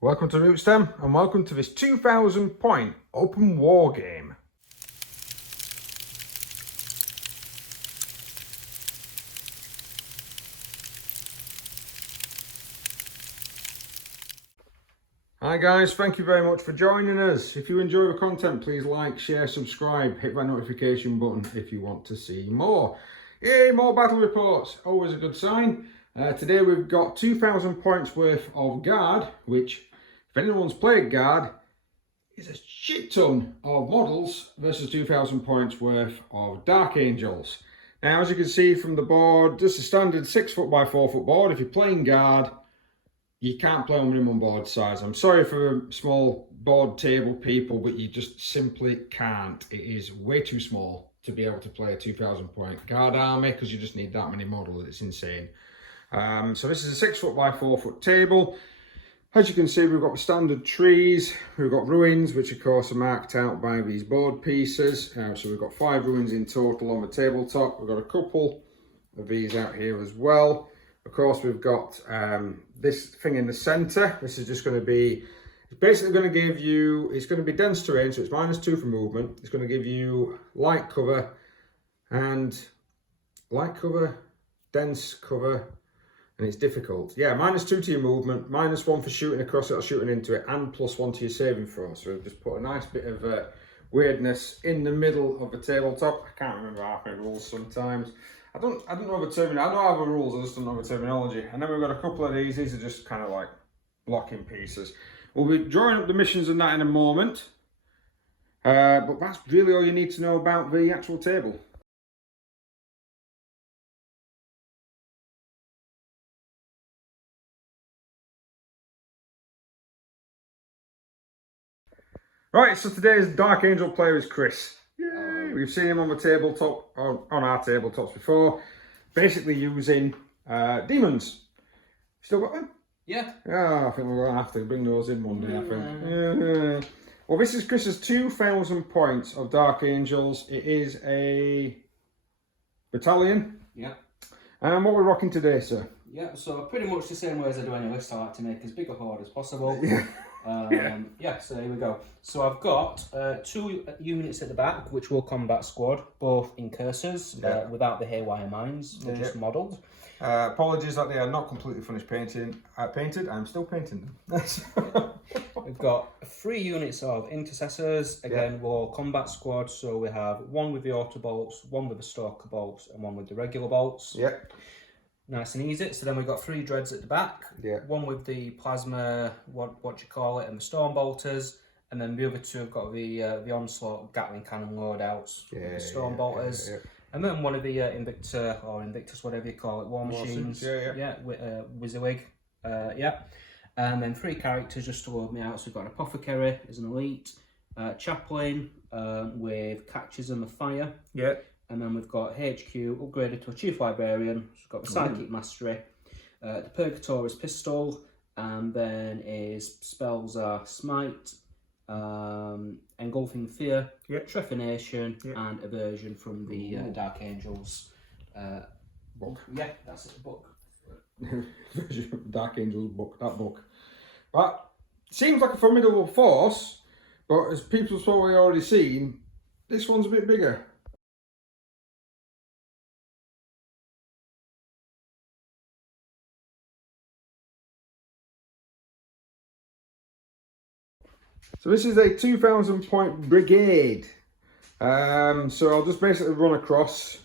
Welcome to Rootstem and welcome to this 2000 point open war game. Hi guys, thank you very much for joining us. If you enjoy the content, please like, share, subscribe, hit that notification button if you want to see more. Yay, more battle reports, always a good sign. Today we've got 2000 points worth of Guard, which if anyone's played Guard, is a shit ton of models versus 2000 points worth of Dark Angels. Now, as you can see from the board, just a standard 6 foot by 4 foot board. If you're playing Guard, you can't play on minimum board size. I'm sorry for small board table people, but you just simply can't. It is way too small to be able to play a 2000 point Guard army because you just need that many models. It's insane. So this is a 6 foot by 4 foot table. As you can see, we've got the standard trees, we've got ruins, which of course are marked out by these board pieces. So we've got 5 ruins in total on the tabletop. We've got a couple of these out here as well. Of course, we've got this thing in the center. This is just going to be, it's basically going to give you, it's going to be dense terrain, so it's -2 for movement. It's going to give you light cover, dense cover, and it's difficult. Yeah, -2 to your movement, -1 for shooting across it or shooting into it, and +1 to your saving throw. So we've just put a nice bit of weirdness in the middle of the tabletop. I can't remember half my rules sometimes. I don't know the terminology. I know I have the rules, I just don't know the terminology. And then we've got a couple of these. These are just kind of like blocking pieces. We'll be drawing up the missions and that in a moment. But that's really all you need to know about the actual table. Right, so today's Dark Angel player is Chris. Yay! We've seen him on the tabletop, on our tabletops before, basically using demons. Still got them? Yeah. Yeah, I think we're going to have to bring those in one day, I think. Yeah. Well, this is Chris's 2000 points of Dark Angels. It is a battalion. Yeah. And what we're rocking today, sir? Yeah, so pretty much the same way as I do any list. I like to make as big a horde as possible. Yeah. So here we go. So I've got 2 units at the back, which will combat squad, both in cursors, without the haywire mines. They're just modelled. Apologies that they are not completely finished painted. I'm still painting them. We've got 3 units of intercessors. Again, we're all combat squad. So we have 1 with the auto bolts, 1 with the stalker bolts, and 1 with the regular bolts. Yep. Nice and easy. So then we've got 3 dreads at the back. Yeah. 1 with the plasma, what you call it, and the storm bolters, and then the other 2 have got the onslaught Gatling cannon loadouts, the storm bolters, and then 1 of the Invictus, whatever you call it, war machines, WYSIWYG, and then 3 characters just to load me out. So we've got an apothecary as an elite, chaplain with catechism of fire. Yeah. And then we've got HQ upgraded to a Chief Librarian. So we've got the Psychic Mastery, the Purgatorious Pistol, and then his spells are Smite, Engulfing Fear, Trephination, and Aversion from the Dark Angels book. Yeah, that's it, the book. Dark Angels book, that book. But seems like a formidable force, but as people's probably already seen, this one's a bit bigger. So this is a 2000 point brigade. So I'll just basically run across.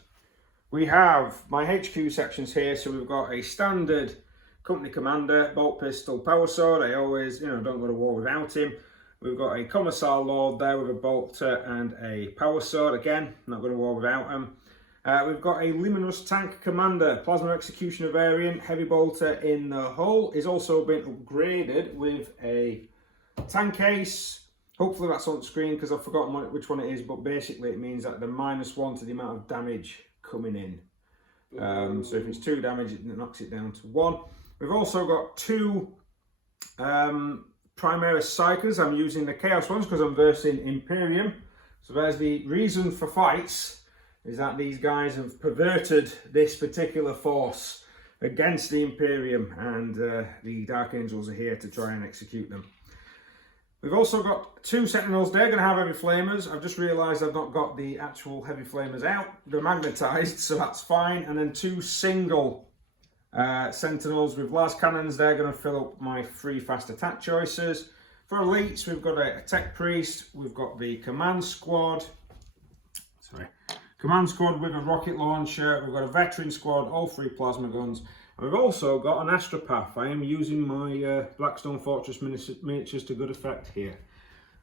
We have my HQ sections here. So we've got a standard company commander, bolt pistol, power sword. I always, don't go to war without him. We've got a commissar lord there with a bolter and a power sword. Again, not going to war without him. We've got a luminous tank commander, plasma executioner variant, heavy bolter in the hull. Is also been upgraded with a tank case. Hopefully that's on screen because I've forgotten which one it is, but basically it means that the -1 to the amount of damage coming in. So if it's 2 damage, it knocks it down to 1. We've also got 2 Primaris Psychers. I'm using the Chaos ones because I'm versing Imperium. So there's the reason for fights, is that these guys have perverted this particular force against the Imperium, and the Dark Angels are here to try and execute them. We've also got 2 Sentinels. They're going to have heavy flamers. I've just realised I've not got the actual heavy flamers out. They're magnetised, so that's fine. And then 2 single Sentinels with las cannons. They're going to fill up my 3 fast attack choices. For elites, we've got a tech priest. We've got the command squad. Command squad with a rocket launcher. We've got a veteran squad, all 3 plasma guns. And we've also got an Astra path. I am using my Blackstone Fortress miniatures to good effect here.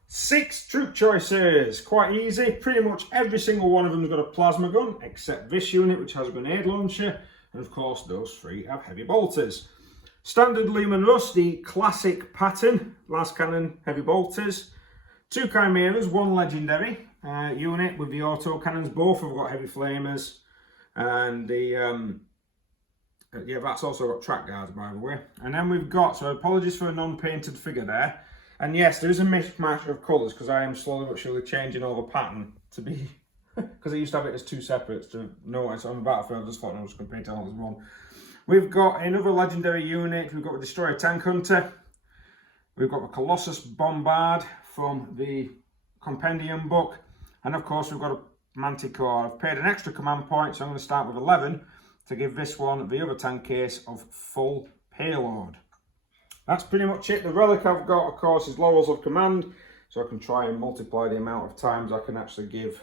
6 troop choices, quite easy. Pretty much every single one of them has got a plasma gun, except this unit, which has a grenade launcher. And of course, those 3 have heavy bolters. Standard Lehman Russ, the classic pattern, las cannon, heavy bolters. 2 chimeras, 1 legendary unit with the auto cannons. Both have got heavy flamers, and the yeah, that's also got track guards, by the way. And then we've got, so apologies for a non-painted figure there. And yes, there is a mismatch of colours because I am slowly but surely changing all the pattern to be, because I used to have it as 2 separates to know it's on the battlefield. I just thought I was going to paint it all as one. We've got another legendary unit. We've got a Destroyer Tank Hunter. We've got the Colossus Bombard from the Compendium book. And of course, we've got a Manticore. I've paid an extra command point, so I'm going to start with 11 to give this one the other tank case of full payload. That's pretty much it. The relic I've got, of course, is Laurels of Command, so I can try and multiply the amount of times I can actually give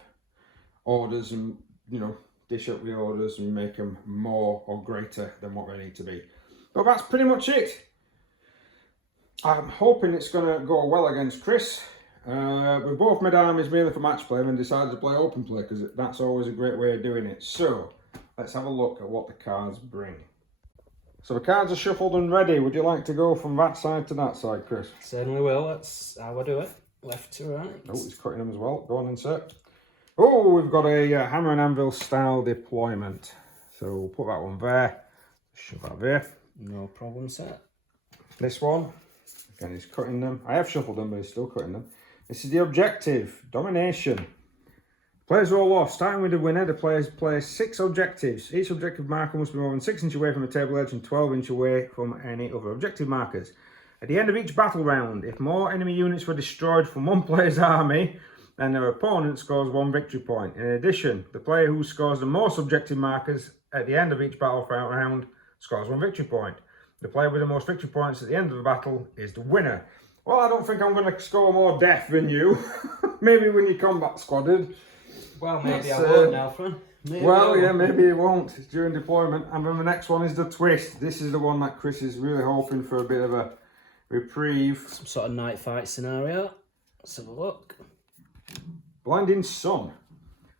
orders and, you know, dish up the orders and make them more or greater than what they need to be. But that's pretty much it. I'm hoping it's going to go well against Chris. We both made armies mainly for match play and decided to play open play because that's always a great way of doing it. So let's have a look at what the cards bring. So the cards are shuffled and ready. Would you like to go from that side to that side, Chris? Certainly will. That's how I do it. Left to right. Oh, he's cutting them as well. Go on, insert. Oh, we've got a hammer and anvil style deployment. So we'll put that one there. Shove that there. No problem, sir. This one, again, he's cutting them. I have shuffled them, but he's still cutting them. This is the objective, domination. Players roll off, starting with the winner. The players play 6 objectives. Each objective marker must be more than 6 inches away from the table edge and 12 inches away from any other objective markers. At the end of each battle round, if more enemy units were destroyed from one player's army, then their opponent scores 1 victory point. In addition, the player who scores the most objective markers at the end of each battle round scores 1 victory point. The player with the most victory points at the end of the battle is the winner. Well, I don't think I'm going to score more death than you. Maybe when you combat squadded. Well, maybe I won't now, friend. Maybe it won't. It's during deployment. And then the next one is the twist. This is the one that Chris is really hoping for a bit of a reprieve. Some sort of night fight scenario. Let's have a look. Blinding Sun.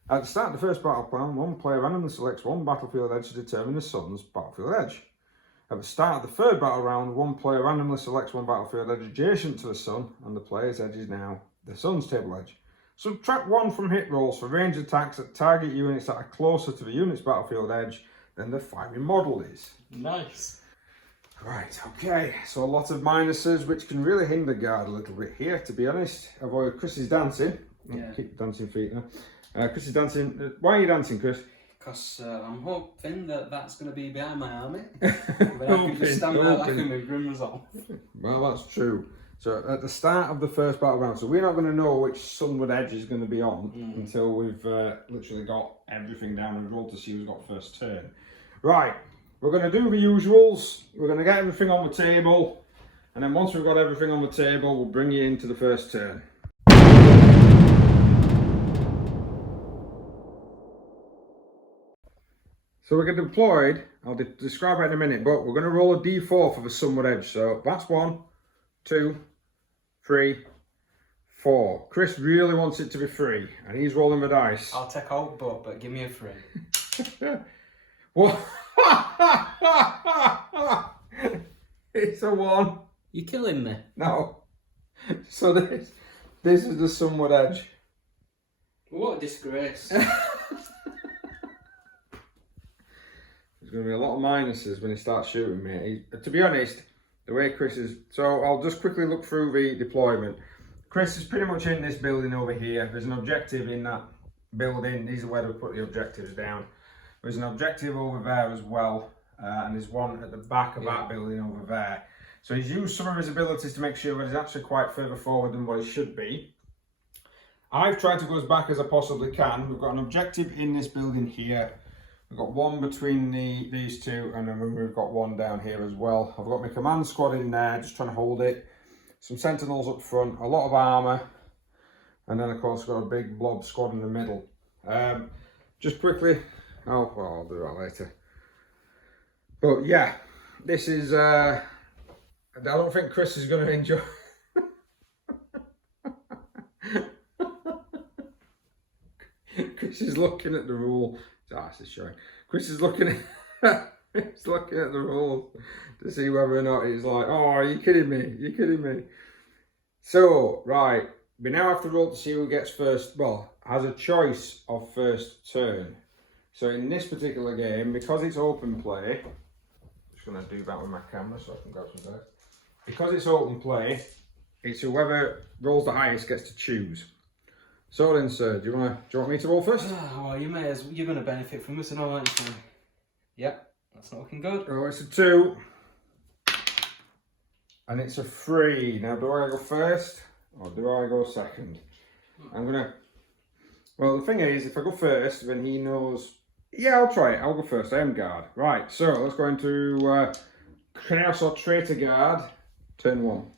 At the start of the first battle plan, one player randomly selects one battlefield edge to determine the sun's battlefield edge. At the start of the third battle round, one player randomly selects one battlefield edge adjacent to the sun, and the player's edge is now the sun's table edge. Subtract 1 from hit rolls for range attacks that target units that are closer to the unit's battlefield edge than the firing model is. Nice. Right, okay, so a lot of minuses, which can really hinder guard a little bit here, to be honest. Although Chris is dancing. Yeah. Keep dancing feet now. Chris is dancing. Why are you dancing, Chris? Because I'm hoping that that's going to be behind my army. But I can just stand there laughing with grim resolve. Well, that's true. So at the start of the first battle round, so we're not going to know which sunward edge is going to be on until we've literally got everything down and rolled to see who's got first turn. Right, we're going to do the usuals. We're going to get everything on the table, and then once we've got everything on the table, we'll bring you into the first turn. So we're going to deployed. I'll describe it in a minute, but we're going to roll a d4 for the sunward edge. So that's 1, 2, 3, 4. Chris really wants it to be 3, and he's rolling the dice. I'll take out but give me a 3. What? It's a 1. You're killing me. No. So this is the sunward edge. What a disgrace. There's going to be a lot of minuses when he starts shooting me. To be honest, the way Chris is... So I'll just quickly look through the deployment. Chris is pretty much in this building over here. There's an objective in that building. These are where we put the objectives down. There's an objective over there as well. and there's one at the back of that building over there. So he's used some of his abilities to make sure that he's actually quite further forward than what he should be. I've tried to go as back as I possibly can. We've got an objective in this building here. We've got one between these two, and then we've got one down here as well. I've got my command squad in there, just trying to hold it. Some sentinels up front, a lot of armour, and then of course got a big blob squad in the middle. Just quickly, oh well, I'll do that later. But yeah, this is, I don't think Chris is going to enjoy. Chris is looking at the rule. This is showing. Chris is looking at he's looking at the rules to see whether or not he's like, oh, are you kidding me? You're kidding me. So, right, we now have to roll to see who gets first, well, has a choice of first turn. So in this particular game, because it's open play, I'm just going to do that with my camera so I can grab some dice. Because it's open play, it's whoever rolls the highest gets to choose. So then, sir, do you want me to roll first? Well, you may as you're going to benefit from this and all that. Yep, that's not looking good. Oh, it's a 2. And it's a 3. Now, do I go first or do I go second? Well, the thing is, if I go first, then he knows, yeah, I'll try it. I'll go first. I am guard. Right, so let's go into Chaos or Traitor Guard, turn 1.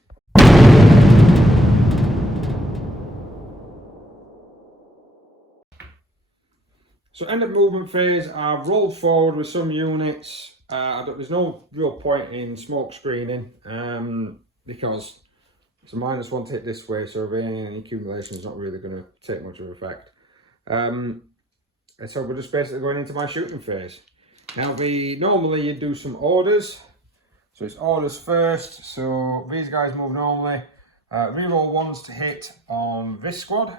So end of movement phase, I've rolled forward with some units. There's no real point in smoke screening because it's a -1 to hit this way, so any accumulation is not really going to take much of effect. And so we're just basically going into my shooting phase. Now normally you do some orders. So it's orders first, so these guys move normally. Reroll 1s to hit on this squad.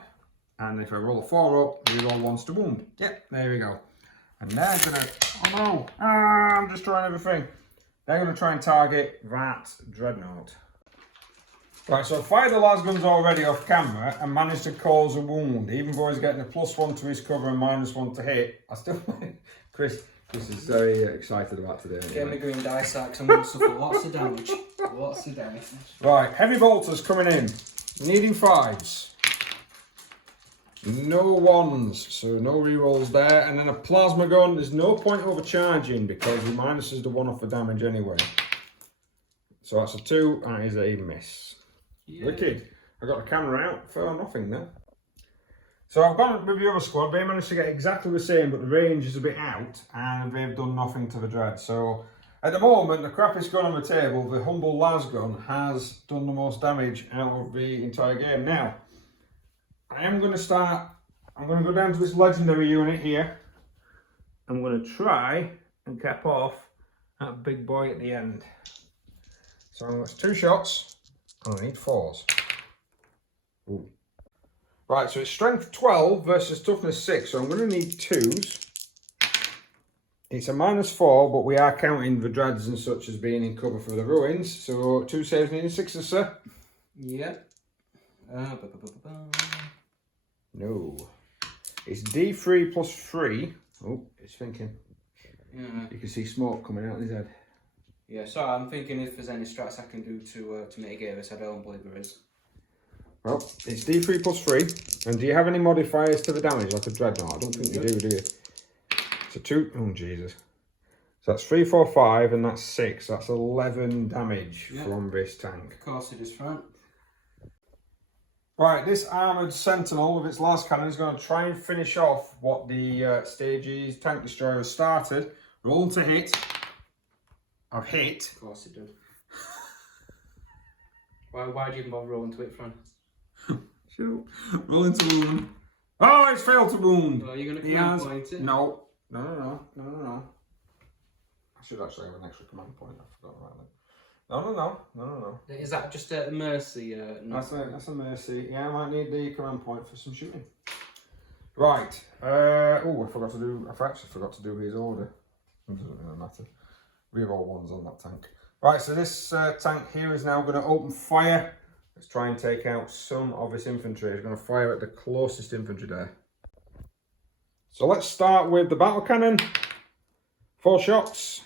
And if I roll a 4 up, reroll 1s to wound. Yep, there we go. And they're gonna, oh no, I'm just trying everything. They're gonna try and target that dreadnought. Right, so I fired the lasguns already off camera and managed to cause a wound. Even though he's getting a +1 to his cover and -1 to hit, I still, Chris is very excited about today. Anyway. Get me green dice sacks and we'll suffer lots of damage. Lots of damage. Right, heavy bolters coming in. Needing 5s. No 1s, so no rerolls there. And then a plasma gun, there's no point overcharging because he minuses the 1 off the damage anyway. So that's a 2, and that is a miss. Yeah. Wicked. I got the camera out for nothing there. So I've gone with the other squad. They managed to get exactly the same, but the range is a bit out, and they've done nothing to the dread. So at the moment, the crappiest gun on the table, the humble lasgun, has done the most damage out of the entire game. Now, I'm going to go down to this legendary unit here. I'm going to try and cap off that big boy at the end. So that's 2 shots, and I need 4s. Ooh. Right, so it's strength 12 versus toughness 6, so I'm going to need 2s. It's a -4, but we are counting the dreads and such as being in cover for the ruins. So 2 saves needing 6s, sir? Yep. No. It's D3 plus 3. Oh, it's thinking. Yeah. You can see smoke coming out of his head. Yeah, so I'm thinking if there's any strats I can do to mitigate this. I don't believe there is. Well, it's D3 plus 3. And do you have any modifiers to the damage, like a dreadnought? I don't think you do you? So 2, oh Jesus. So that's 3, 4, 5, and that's 6. That's 11 damage from this tank. Of course it is, front. Right, this armoured sentinel with its last cannon is going to try and finish off what the Stages tank destroyer has started. Roll to hit. I've hit. Of course it did. Why do you even bother rolling to hit, Fran? Shut up. Rolling to wound. Oh, it's failed to wound. Well, you're going to command point it? No. I should actually have an extra command point. I forgot about that. No. Is that just a mercy? That's a mercy. Yeah, I might need the command point for some shooting. Right. I actually forgot to do his order. It doesn't really matter. Reroll 1s on that tank. Right, so this tank here is now going to open fire. Let's try and take out some of this infantry. It's going to fire at the closest infantry there. So let's start with the battle cannon. 4 shots.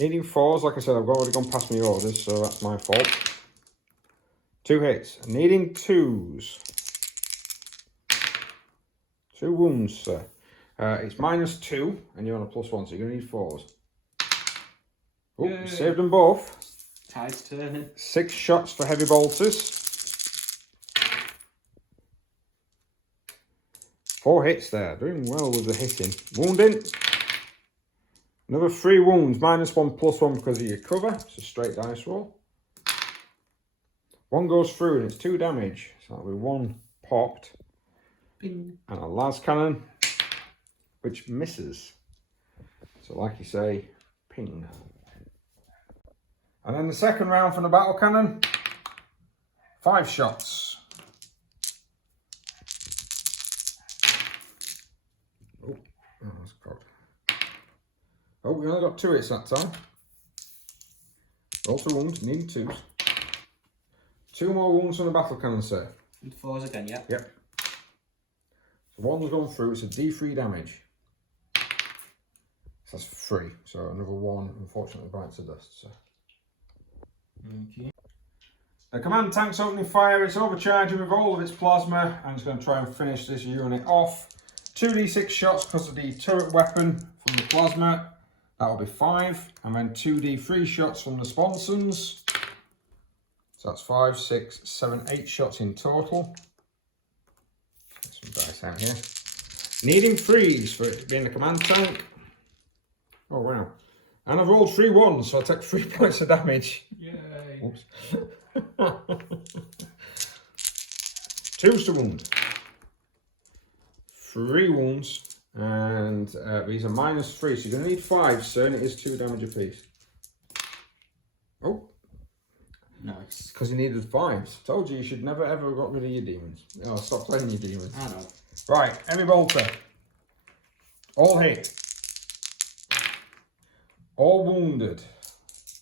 Needing 4s, like I said, I've already gone past my orders, so that's my fault. 2 hits. Needing 2s. 2 wounds, sir. It's -2, and you're on a +1, so you're going to need 4s. Oh, you saved them both. Tide's turning. 6 shots for heavy bolters. 4 hits there. Doing well with the hitting. Wounding. Another 3 wounds. -1, +1 because of your cover. It's a straight dice roll. 1 goes through and it's 2 damage. So that'll be 1 popped. Ping. And a las cannon, which misses. So like you say, ping. And then the second round from the battle cannon, 5 shots. Oh, that's cocked. Oh, we only got 2 hits that time. Also wounds, needing 2s. 2 more wounds from the battle cannon, sir. And 4s again, yeah? Yep. So 1's gone through, it's a D3 damage. So that's 3. So another 1, unfortunately, bites the dust, so. Okay. The command tank's opening fire, it's overcharging with all of its plasma, and it's going to try and finish this unit off. 2d6 shots because of the turret weapon from the plasma, that'll be 5, and then 2d3 shots from the sponsons. So that's 5, 6, 7, 8 shots in total. Get some dice out here. Needing 3s for it being the command tank. Oh wow. And I've rolled 3 1s, so I take 3 points of damage. Yay. Oops. 2s to wound. 3 wounds. And these are -3, so you're going to need 5, sir, and it is 2 damage apiece. Oh. Nice. Because you needed 5s. Told you should never ever have got rid of your demons. Oh, stop playing your demons. I know. Right, heavy bolter. All hit. All wounded.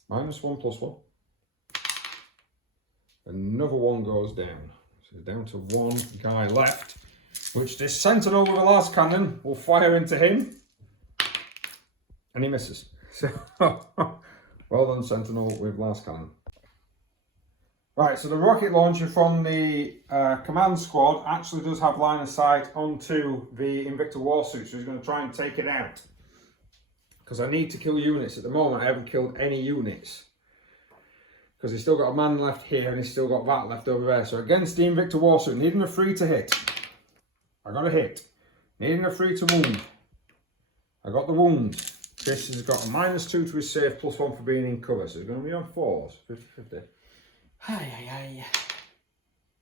-1, +1. Another 1 goes down. So down to 1 guy left. Which this sentinel with a las cannon will fire into him. And he misses. So, well done, sentinel with las cannon. Right, so the rocket launcher from the command squad actually does have line of sight onto the Invicta warsuit, so he's going to try and take it out. Because I need to kill units. At the moment, I haven't killed any units. Because he's still got a man left here and he's still got that left over there. So against the Invicta warsuit, needing a 3 to hit. I got a hit. Needing a 3 to wound. I got the wound. Chris has got a -2 to his save, +1 for being in cover. So he's going to be on 4s, 50-50. Aye.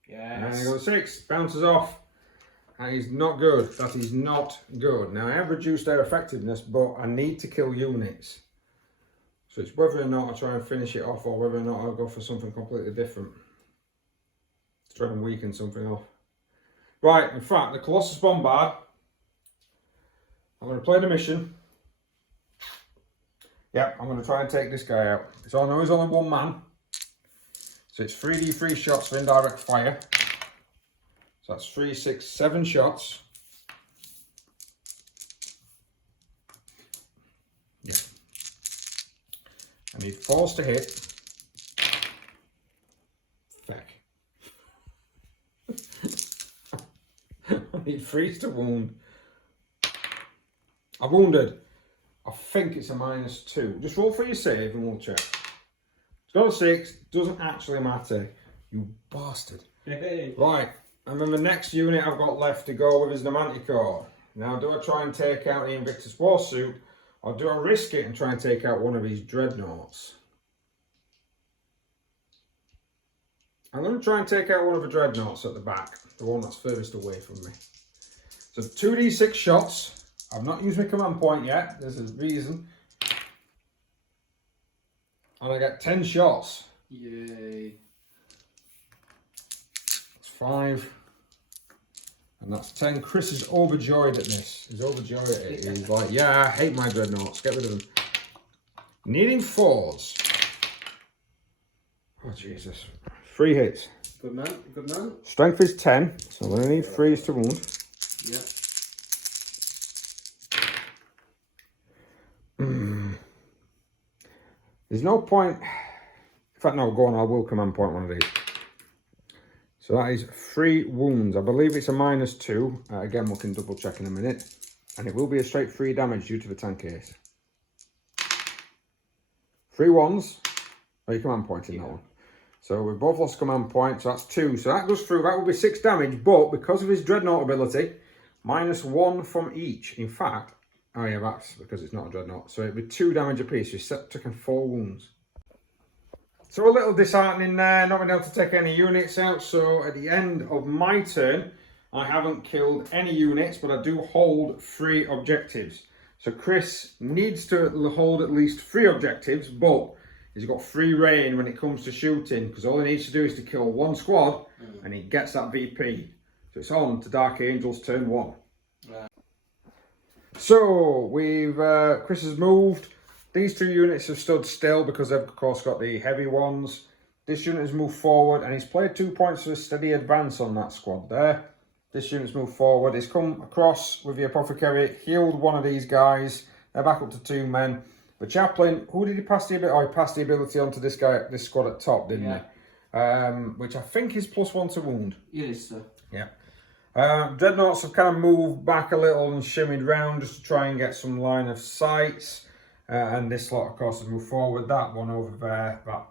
Yes. And he goes 6, bounces off. And he's not good. That is not good. Now I have reduced their effectiveness, but I need to kill units. So it's whether or not I try and finish it off or whether or not I'll go for something completely different. To try and weaken something off. Right, in fact, the Colossus Bombard. I'm going to play the mission. Yep, I'm going to try and take this guy out. So I know he's only 1 man. So it's 3d3 shots for indirect fire. So that's 3, 6, 7 shots. Yeah. I need 4s to hit. Feck. I need 3s to wound. I wounded. I think it's a -2. Just roll for your save and we'll check. It's got a 6. Doesn't actually matter. You bastard. Hey. Right. And then the next unit I've got left to go with is the Manticore. Now, do I try and take out the Invictus Warsuit, or do I risk it and try and take out one of these Dreadnoughts? I'm going to try and take out one of the Dreadnoughts at the back, the one that's furthest away from me. So 2d6 shots. I've not used my command point yet. There's a reason. And I get 10 shots. Yay. That's 5. And that's 10. Chris is overjoyed at this. He's overjoyed at it. He's like, yeah, I hate my Dreadnoughts. Get rid of them. Needing 4s. Oh, Jesus. 3 hits. Good man, good man. Strength is 10. So I'm going to need 3s to wound. Yeah. There's no point. In fact, no, go on, I will command point one of these. So that is 3 wounds. I believe it's a -2. Again, we can double check in a minute. And it will be a straight 3 damage due to the tank case. 3 ones. Oh, you command point in that one. So we've both lost command point, so that's 2. So that goes through, that will be 6 damage, but because of his dreadnought ability, -1 from each. In fact, oh yeah, that's because it's not a dreadnought. So it'd be 2 damage apiece. So he's taking 4 wounds. So a little disheartening there, not being able to take any units out. So at the end of my turn, I haven't killed any units, but I do hold 3 objectives. So Chris needs to hold at least 3 objectives, but he's got free reign when it comes to shooting, because all he needs to do is to kill 1 squad, and he gets that VP. So it's on to Dark Angels turn 1. Yeah. So we've Chris has moved. These 2 units have stood still because they've of course got the heavy ones. This unit has moved forward, and he's played 2 points for a steady advance on that squad there. This unit's moved forward. He's come across with the apothecary, healed one of these guys. They're back up to 2 men. The chaplain, who did he pass the ability? Oh, he passed the ability on to this guy, this squad at top, didn't he? Which I think is +1 to wound. Yes, sir. Yeah. Dreadnoughts have kind of moved back a little and shimmied round just to try and get some line of sights. And this lot, of course, has moved forward. That one over there, that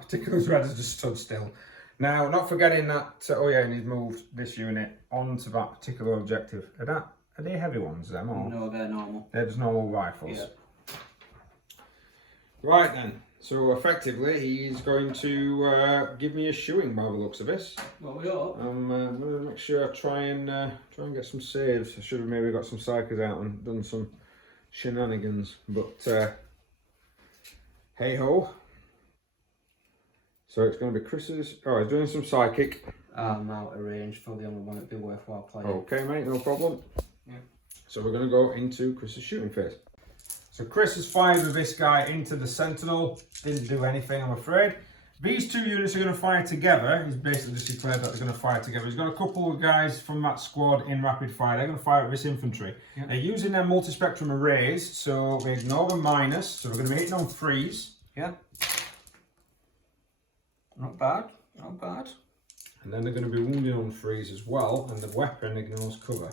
particular dread has just stood still. Now, not forgetting that, oh yeah, and he's moved this unit onto that particular objective. Are they heavy ones, them? Or? No, they're normal. They're just normal rifles. Yeah. Right then, so effectively he's going to give me a shoeing by the looks of this. Well, we are. I'm going to make sure I try and get some saves. I should have maybe got some psychers out and done some shenanigans, but hey ho. So it's going to be Chris's. Oh, he's doing some psychic. I'm out of range for the only one that'd be worthwhile playing. Okay, mate, no problem. Yeah. So we're going to go into Chris's shooting phase. So Chris has fired with this guy into the Sentinel. Didn't do anything, I'm afraid. These 2 units are going to fire together. He's basically just declared that they're going to fire together. He's got a couple of guys from that squad in rapid fire. They're going to fire at this infantry. Yeah. They're using their multi-spectrum arrays, so we ignore the minus. So we're going to be hitting on 3s. Yeah. Not bad, not bad. And then they're going to be wounding on 3s as well, and the weapon ignores cover.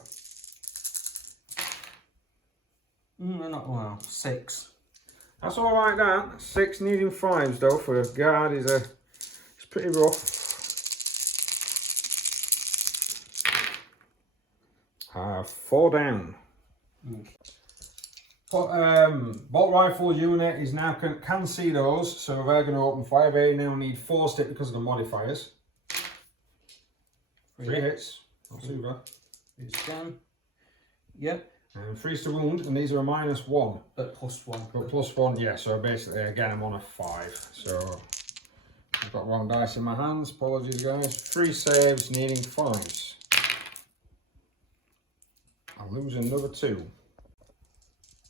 Not well. 6. That's all right, that. 6 needing 5s though for a guard is it's pretty rough. 4 down. Bolt rifle unit is now can see those, so they're going to open fire. They now need 4 stick because of the modifiers. 3 hits. Not too bad. It's down. Yep. And 3's to wound, and these are a -1. But +1. But +1, yeah. So basically, again, I'm on a 5. So I've got wrong dice in my hands. Apologies, guys. 3 saves, needing 5s. I'll lose another 2.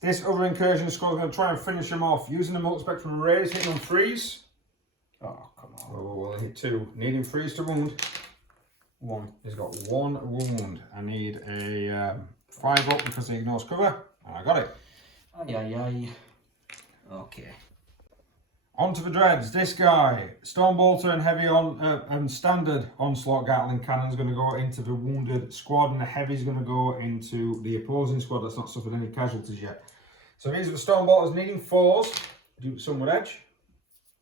This other incursion squad is going to try and finish him off using the multi-spectrum arrays, hitting on 3s. Oh, come on. Oh, well, I hit 2. Needing 3s to wound. 1. He's got 1 wound. I need a 5 up because he ignores cover. And I got it. Aye, aye, aye. Okay. On to the dreads. This guy, Stormbolter and heavy on and standard onslaught Gatling cannon is going to go into the wounded squad, and the heavy is going to go into the opposing squad that's not suffered any casualties yet. So these are the Stormbolters needing 4s. Do some with edge.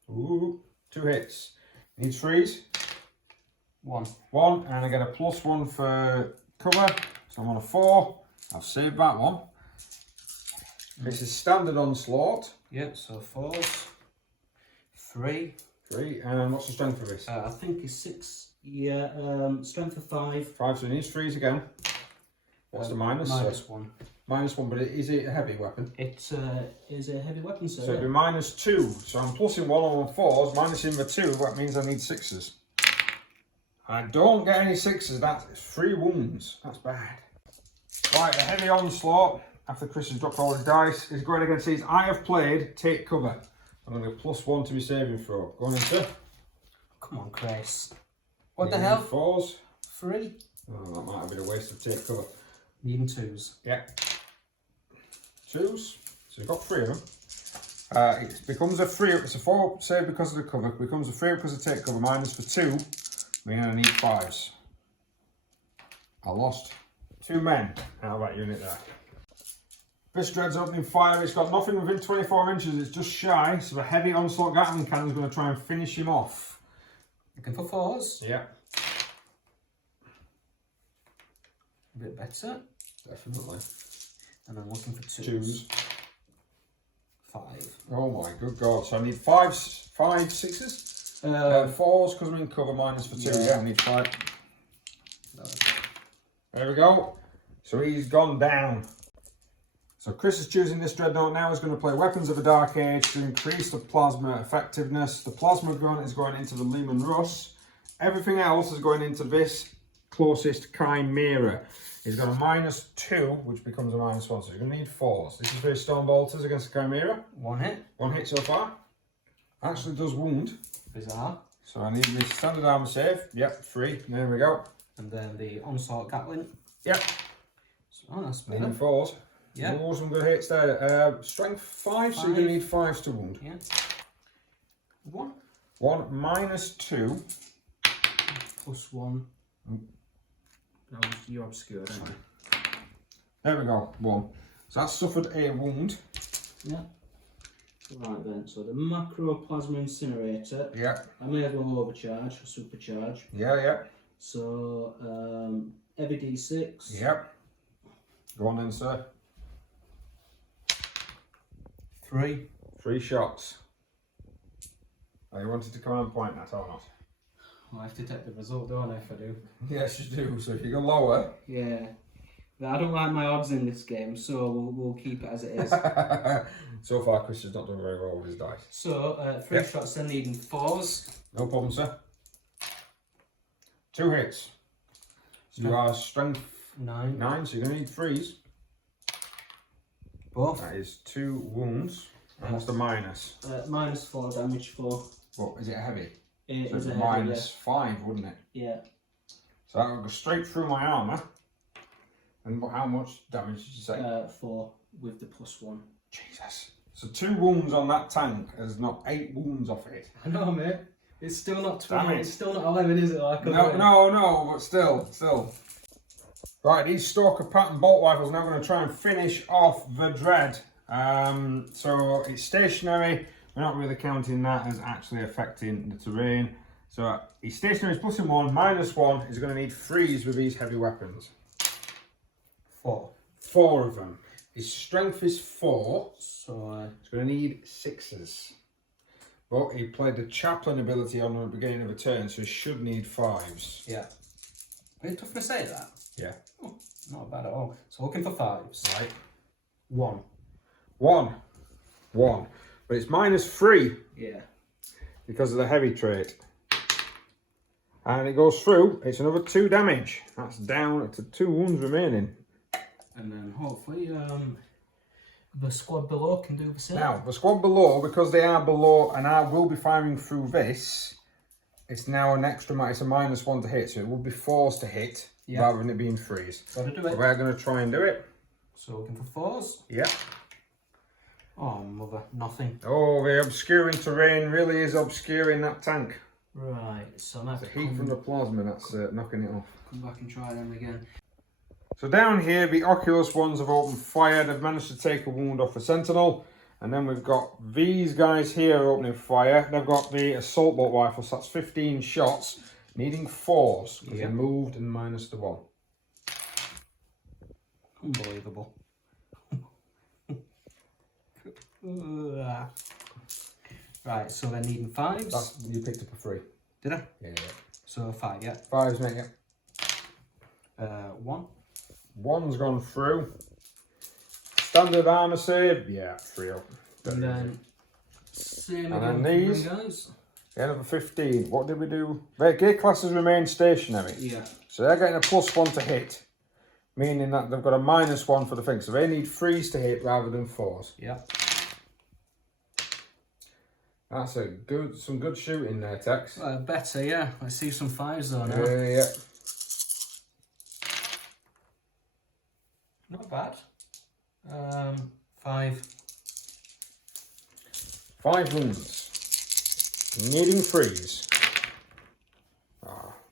Ooh, 2 hits. Needs 3s. 1, and I get a +1 for cover. So I'm on a 4. I've saved that one. This is standard onslaught. Yep. So 4s. 3. 3, and what's the strength for this? I think it's 6. Yeah, strength of 5. 5, so it needs 3s again. What's the minus? -1. -1, but is it a heavy weapon? It is a heavy weapon, sir. So it'd be -2. So I'm plussing 1 on 4s, minusing the 2. That means I need 6s. I don't get any 6s. That's 3 wounds. That's bad. Right, the heavy onslaught, after Chris has dropped all his dice, is going against these. I have played take cover. I'm going to go +1 to be saving throw. Going into. Come on, Chris. What the hell? 4s. 3. Oh, that might have been a waste of take cover. Needing 2s. Yeah. 2s. So you've got 3 of them. It becomes a 3-up. It's a 4-up save because of the cover. It becomes a 3-up because I take cover. Minus for 2, meaning I need 5s. I lost 2 men out of that unit there. This dread's opening fire. It's got nothing within 24 inches. It's just shy. So the heavy onslaught Gatling cannon is going to try and finish him off. Looking for 4s. Yeah. A bit better. Definitely. And then looking for 2s. 5. Oh my good god. So I need 5s, 6s? 4s because I'm in cover. Minus for 2. Yeah, I need 5. No. There we go. So he's gone down. So Chris is choosing this dreadnought now. He's going to play Weapons of the Dark Age to increase the plasma effectiveness. The plasma gun is going into the Lehman Russ. Everything else is going into this closest Chimera. He's got a minus 2, which becomes a minus 1. So he's going to need 4s. This is for his Storm Bolters against the Chimera. 1 hit. 1 hit so far. Actually does wound. Bizarre. So I need my standard armor save. Yep, 3. There we go. And then the onslaught Gatling. Yep. So that's better. Needing 4s. Yeah. Oh, some good hits there. Strength 5, so you're going to need 5s to wound. Yeah. 1. 1 minus 2. Plus 1. No, you're obscured, aren't you? There we go, 1. So that's suffered a wound. Yeah. Right then, so the macro plasma incinerator. Yeah. I may as well overcharge or supercharge. Yeah. So every D6. Yep. Go on then, sir. 3. 3 shots. Oh, you wanted to come on point that or not? I have to take the result, don't I, if I do? Yes, you do. So if you go lower. Yeah. But I don't like my odds in this game, so we'll keep it as it is. So far, Chris has not done very well with his dice. So 3 shots then needing 4s. No problem, sir. 2 hits. So you are strength 9. 9, so you're going to need 3s. Both. That is 2 wounds. And what's the minus? Minus 4 damage for. What, is it heavy? It So is it's a minus 5, wouldn't it? Yeah. So that will go straight through my armour. And how much damage did you say? 4 with the plus 1. Jesus. So 2 wounds on that tank has knocked 8 wounds off it. I know, mate. It's still not 12. Damn it. It's still not 11, is it? Like No, but still. Right, these Stalker pattern bolt rifles now going to try and finish off the Dread. So it's stationary. We're not really counting that as actually affecting the terrain. So he's stationary, is plus 1, minus 1. He's going to need 3s with these heavy weapons. 4. 4 of them. His strength is 4. So he's going to need 6s. But he played the chaplain ability on the beginning of a turn, so he should need 5s. yeah. Are you tough to say that? Yeah. Oh, not bad at all. So looking for 5s. Right. 1. 1. But it's minus 3 Yeah. because of the heavy trait. And it goes through. It's another 2 damage. That's down to 2 wounds remaining. And then hopefully the squad below can do the same. Now, the squad below, because they are below and I will be firing through this, it's now an extra, it's a minus 1 to hit. So it will be 4s to hit rather than it being 3s. Gotta do it. So we're going to try and do it. So looking for 4s. Yeah. Oh, mother, nothing. Oh, the obscuring terrain really is obscuring that tank. Right, so I'm going to The heat from the plasma, that's knocking it off. come back and try them again. So down here, the Oculus ones have opened fire. They've managed to take a wound off a Sentinel. And then we've got these guys here opening fire. They've got the assault bolt rifle, so that's 15 shots, needing 4s, because they moved and minus the 1. Unbelievable. Right, so they're needing 5s. You picked up a 3. Did I? Yeah. So 5, yeah. 5s, mate, yeah. 1. 1's gone through. Standard armor save, yeah, 3 up. And then same And again then for these. them guys. Another 15. What did we do? Their gear classes remain stationary. Yeah. So they're getting a plus 1 to hit, meaning that they've got a minus 1 for the thing. So they need 3s to hit rather than 4s. Yeah. That's some good shooting there, Tex. Better, yeah. I see some 5s though now. Yeah. Not bad. 5. 5 wounds. Needing freeze.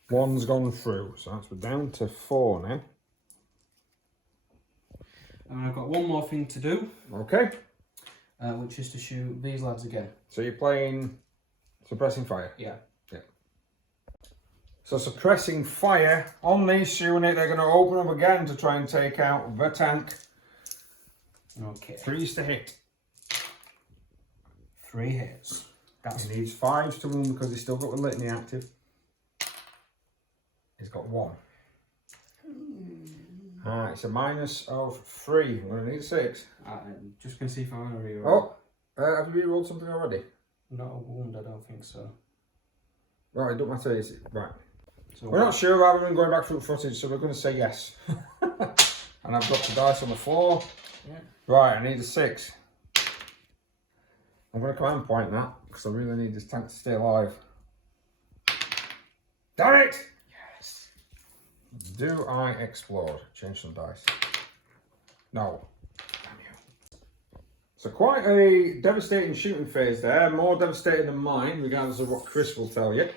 One's gone through, so that's we're down to 4 now. And I've got one more thing to do. Okay. Which is to shoot these lads again. So you're playing suppressing fire? Yeah. Yeah. So suppressing fire on this unit, they're going to open up again to try and take out the tank. Okay. 3s to hit. 3 hits. He needs 5s to wound because he's still got the litany active. He's got 1. It's a minus of 3. I'm going to need 6. Just going to see if I want to reroll. Oh, have you rerolled something already? Not a wound, I don't think so. Right, it don't matter, is it? Right. So we're not sure rather than going back through the footage, so we're going to say yes. And I've got the dice on the floor. Yeah. Right, I need a 6. I'm going to command point that, because I really need this tank to stay alive. Damn it! Yes. Do I explode? Change some dice. No. Damn you. So quite a devastating shooting phase there, more devastating than mine, regardless of what Chris will tell you.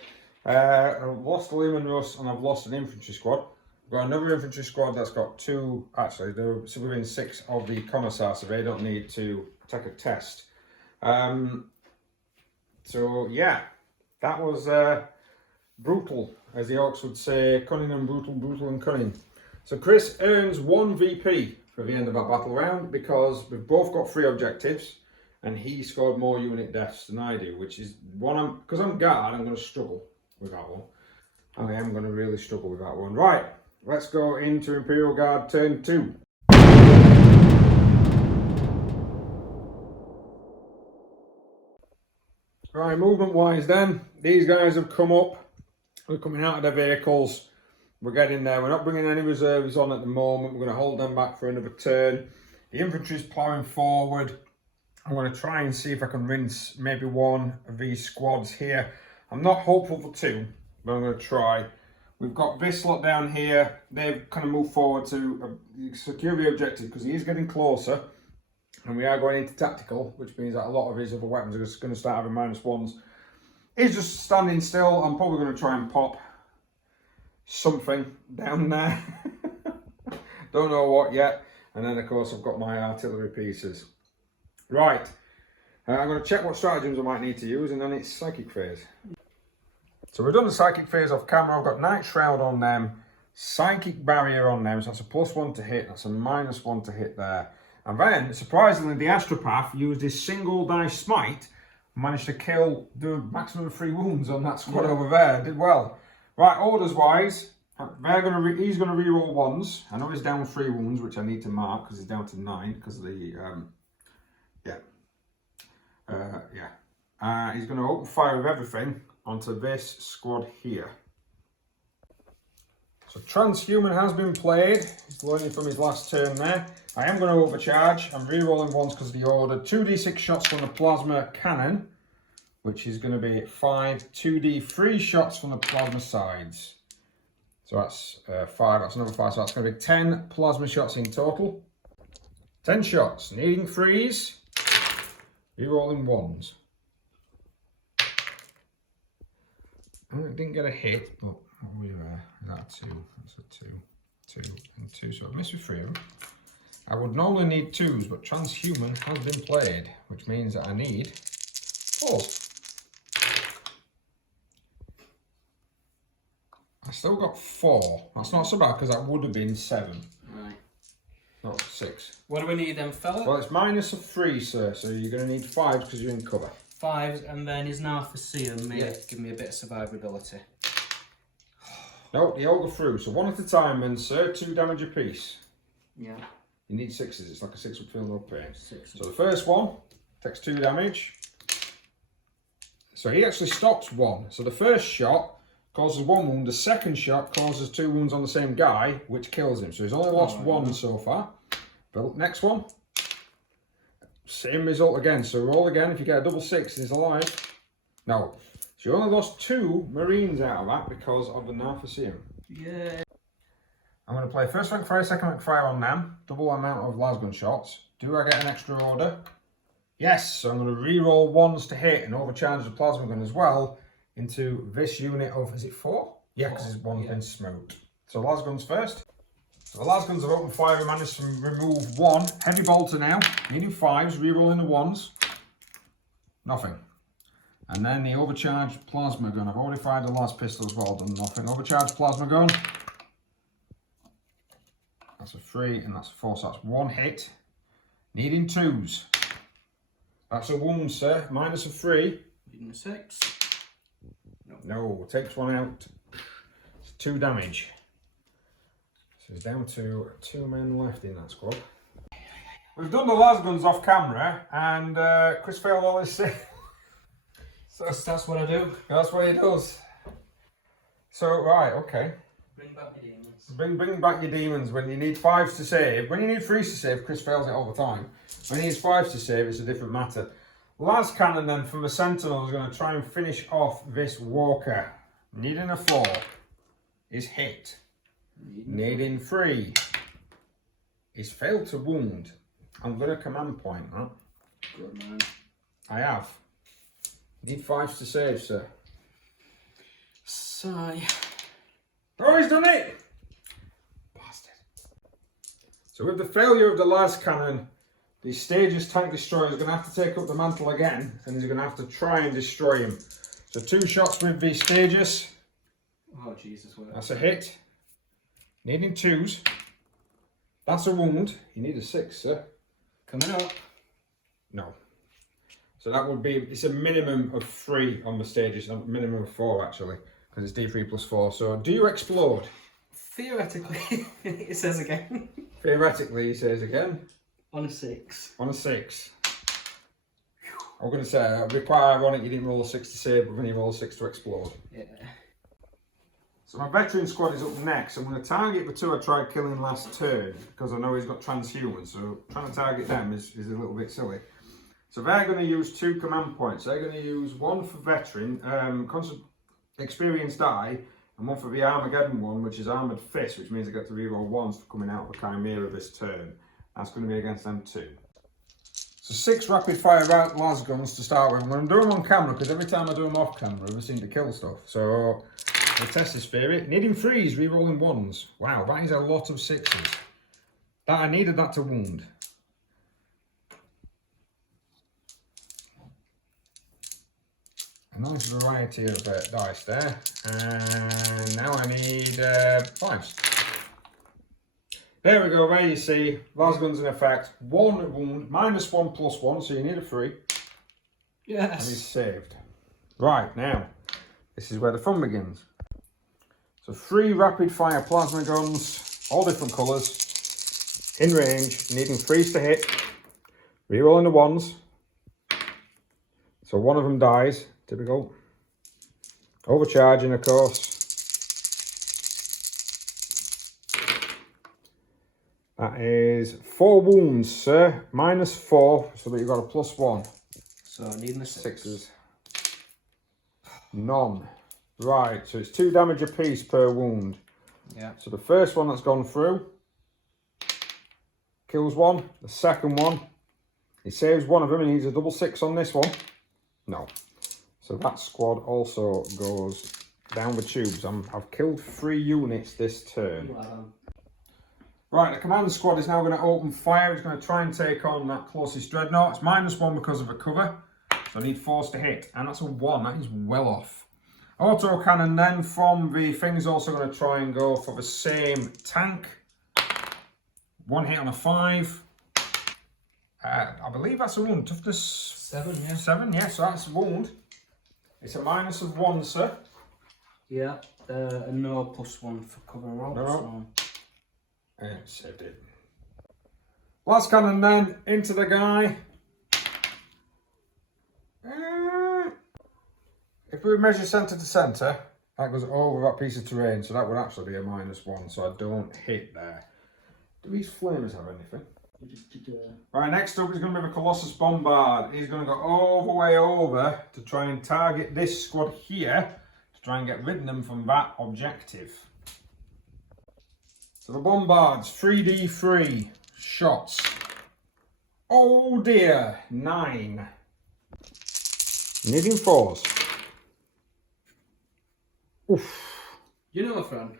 I've lost Liam and Russ, and I've lost an infantry squad. I've got another infantry squad that's got 2, actually, they're within 6 of the commissar, so they don't need to take a test. So yeah, that was brutal, as the Orcs would say, cunning and brutal, brutal and cunning. So Chris earns 1 VP for the end of our battle round because we've both got 3 objectives and he scored more unit deaths than I do, which is one because I'm guard, I'm going to struggle with that one. I am going to really struggle with that one. Right, let's go into Imperial Guard turn 2. Right, movement wise then, these guys have come up. We're coming out of their vehicles. We're getting there. We're not bringing any reserves on at the moment. We're going to hold them back for another turn. The infantry's ploughing forward. I'm going to try and see if I can rinse maybe one of these squads here. I'm not hopeful for 2, but I'm going to try. We've got this lot down here. They've kind of moved forward to secure the objective because he is getting closer. And we are going into tactical, which means that a lot of his other weapons are just going to start having -1s. He's just standing still. I'm probably going to try and pop something down there. Don't know what yet. And then, of course, I've got my artillery pieces. Right. I'm going to check what stratagems I might need to use, and then it's psychic phase. So we've done the psychic phase off camera. I've got Night Shroud on them, psychic barrier on them. So that's a +1 to hit. That's a -1 to hit there. And then, surprisingly, the Astropath used his single dice smite, managed to kill, do a maximum of 3 wounds on that squad over there. Did well. Right, orders wise, he's going to reroll 1s. I know he's down 3 wounds, which I need to mark because he's down to 9 because of the he's going to open fire with everything onto this squad here. So Transhuman has been played. He's learning from his last turn there. I am going to overcharge. I'm re-rolling 1s because of the order. 2d6 shots from the plasma cannon, which is going to be 5. 2d3 shots from the plasma sides. So that's 5. That's another 5. So that's going to be 10 plasma shots in total. 10 shots. Needing 3s. Re-rolling 1s. Oh, it didn't get a hit, but what were we there? Is that a 2? That's a 2, 2, and 2. So I've missed with 3 of them. I would normally need 2s, but Transhuman has been played, which means that I need 4s. I still got 4. That's not so bad because that would have been 7. Right. Not 6. What do we need then, fella? Well, it's -3, sir, so you're going to need 5s because you're in cover. 5s, and then he's now for seeing me. Yeah. Give me a bit of survivability. No, they all go through. So 1 at a time, then, sir. 2 damage apiece. Yeah. You need 6s. It's like a 6 would feel no pain. 6. So the first one takes 2 damage. So he actually stops 1. So the first shot causes 1 wound. The second shot causes 2 wounds on the same guy, which kills him. So he's only lost 1 so far. The next one, same result again. So roll again. If you get a double 6, he's alive. No. So you only lost 2 Marines out of that because of the Narthasium. Yeah. I'm going to play first rank fire, second rank fire on them. Double amount of lasgun shots. Do I get an extra order? Yes, so I'm going to re-roll ones to hit and overcharge the plasma gun as well into this unit of, is it 4? Yeah, because one's been smoked. So las guns first. So the las guns have opened fire and managed to remove 1. Heavy bolter now, needing 5s, re-rolling the 1s. Nothing. And then the overcharged plasma gun. I've already fired the last pistol as well, done nothing. Overcharged plasma gun. That's a 3 and that's a 4, so that's 1 hit. Needing 2s. That's a wound, sir. Minus a 3. Needing a 6. No, takes 1 out. It's 2 damage. So it's down to 2 men left in that squad. We've done the las guns off camera and Chris failed all his saves. So That's what I do. that's what he does. So, right, okay. Bring back your demons. Bring back your demons when you need 5s to save. When you need 3s to save, Chris fails it all the time. When he needs 5s to save, it's a different matter. Last cannon then from the Sentinel is going to try and finish off this Walker. Needing a 4 is hit. Needing 3 is failed to wound. I'm going to command point that. Good man. I have. Need 5s to save, sir. Sigh. Oh, he's done it! Bastard. So with the failure of the last cannon, the Stages tank destroyer is going to have to take up the mantle again, and he's going to have to try and destroy him. So 2 shots with the Stages. Oh, Jesus. That's a hit. Needing 2s. That's a wound. You need a 6, sir. Coming up. No. So that would be, it's a minimum of 3 on the Stages, a minimum of 4 actually, because it's D3 plus 4. So do you explode? Theoretically, it says again. Theoretically, he says again. On a 6. On a 6. I'm going to say, it would be quite ironic you didn't roll a 6 to save, but then you roll a 6 to explode. Yeah. So my veteran squad is up next. I'm going to target the 2 I tried killing last turn, because I know he's got transhuman, so trying to target them is a little bit silly. So they're going to use 2 command points. They're going to use 1 for veteran, experience die, and 1 for the Armageddon one, which is armoured fist, which means I get to reroll 1s for coming out of the Chimera this turn. That's going to be against them 2. So 6 rapid fire las guns to start with. I'm going to do them on camera because every time I do them off camera, they seem to kill stuff. So we'll test this theory. Needing 3s, rerolling 1s. Wow, that is a lot of 6s. That I needed that to wound. A nice variety of dice there. And now I need 5s. There we go, there you see, las guns in effect. 1 wound, minus 1 plus 1, so you need a 3. Yes. And he's saved. Right, now, this is where the fun begins. So 3 rapid fire plasma guns, all different colours, in range, needing 3s to hit, rerolling the 1s. So 1 of them dies, typical. Overcharging, of course. That is 4 wounds, sir. Minus 4, so that you've got a plus 1. So needing a 6. 6s. None. Right, so it's 2 damage apiece per wound. Yeah. So the first one that's gone through kills 1. The second one, he saves 1 of them. He needs a double 6 on this one. No. So that squad also goes down the tubes. I've killed 3 units this turn. Right, the command squad is now going to open fire. It's going to try and take on that closest dreadnought. It's minus 1 because of a cover. So I need 4s to hit. And that's a 1. That is well off. Auto cannon then from the thing is also going to try and go for the same tank. 1 hit on a 5. I believe that's a wound. Toughness 7, yeah. 7, yeah, so that's a wound. It's a minus of 1, sir. Yeah, and no plus 1 for cover roll. No. So. And saved it. Last cannon then, into the guy. If we measure centre to centre, that goes over that piece of terrain, so that would actually be a minus 1, so I don't hit there. Do these flamers have anything? Right, next up is going to be the Colossus Bombard. He's going to go all the way over to try and target this squad here, to try and get rid of them from that objective. So the Bombards, 3d3 shots. Oh dear, 9. Needing 4s. Oof. You know, friend,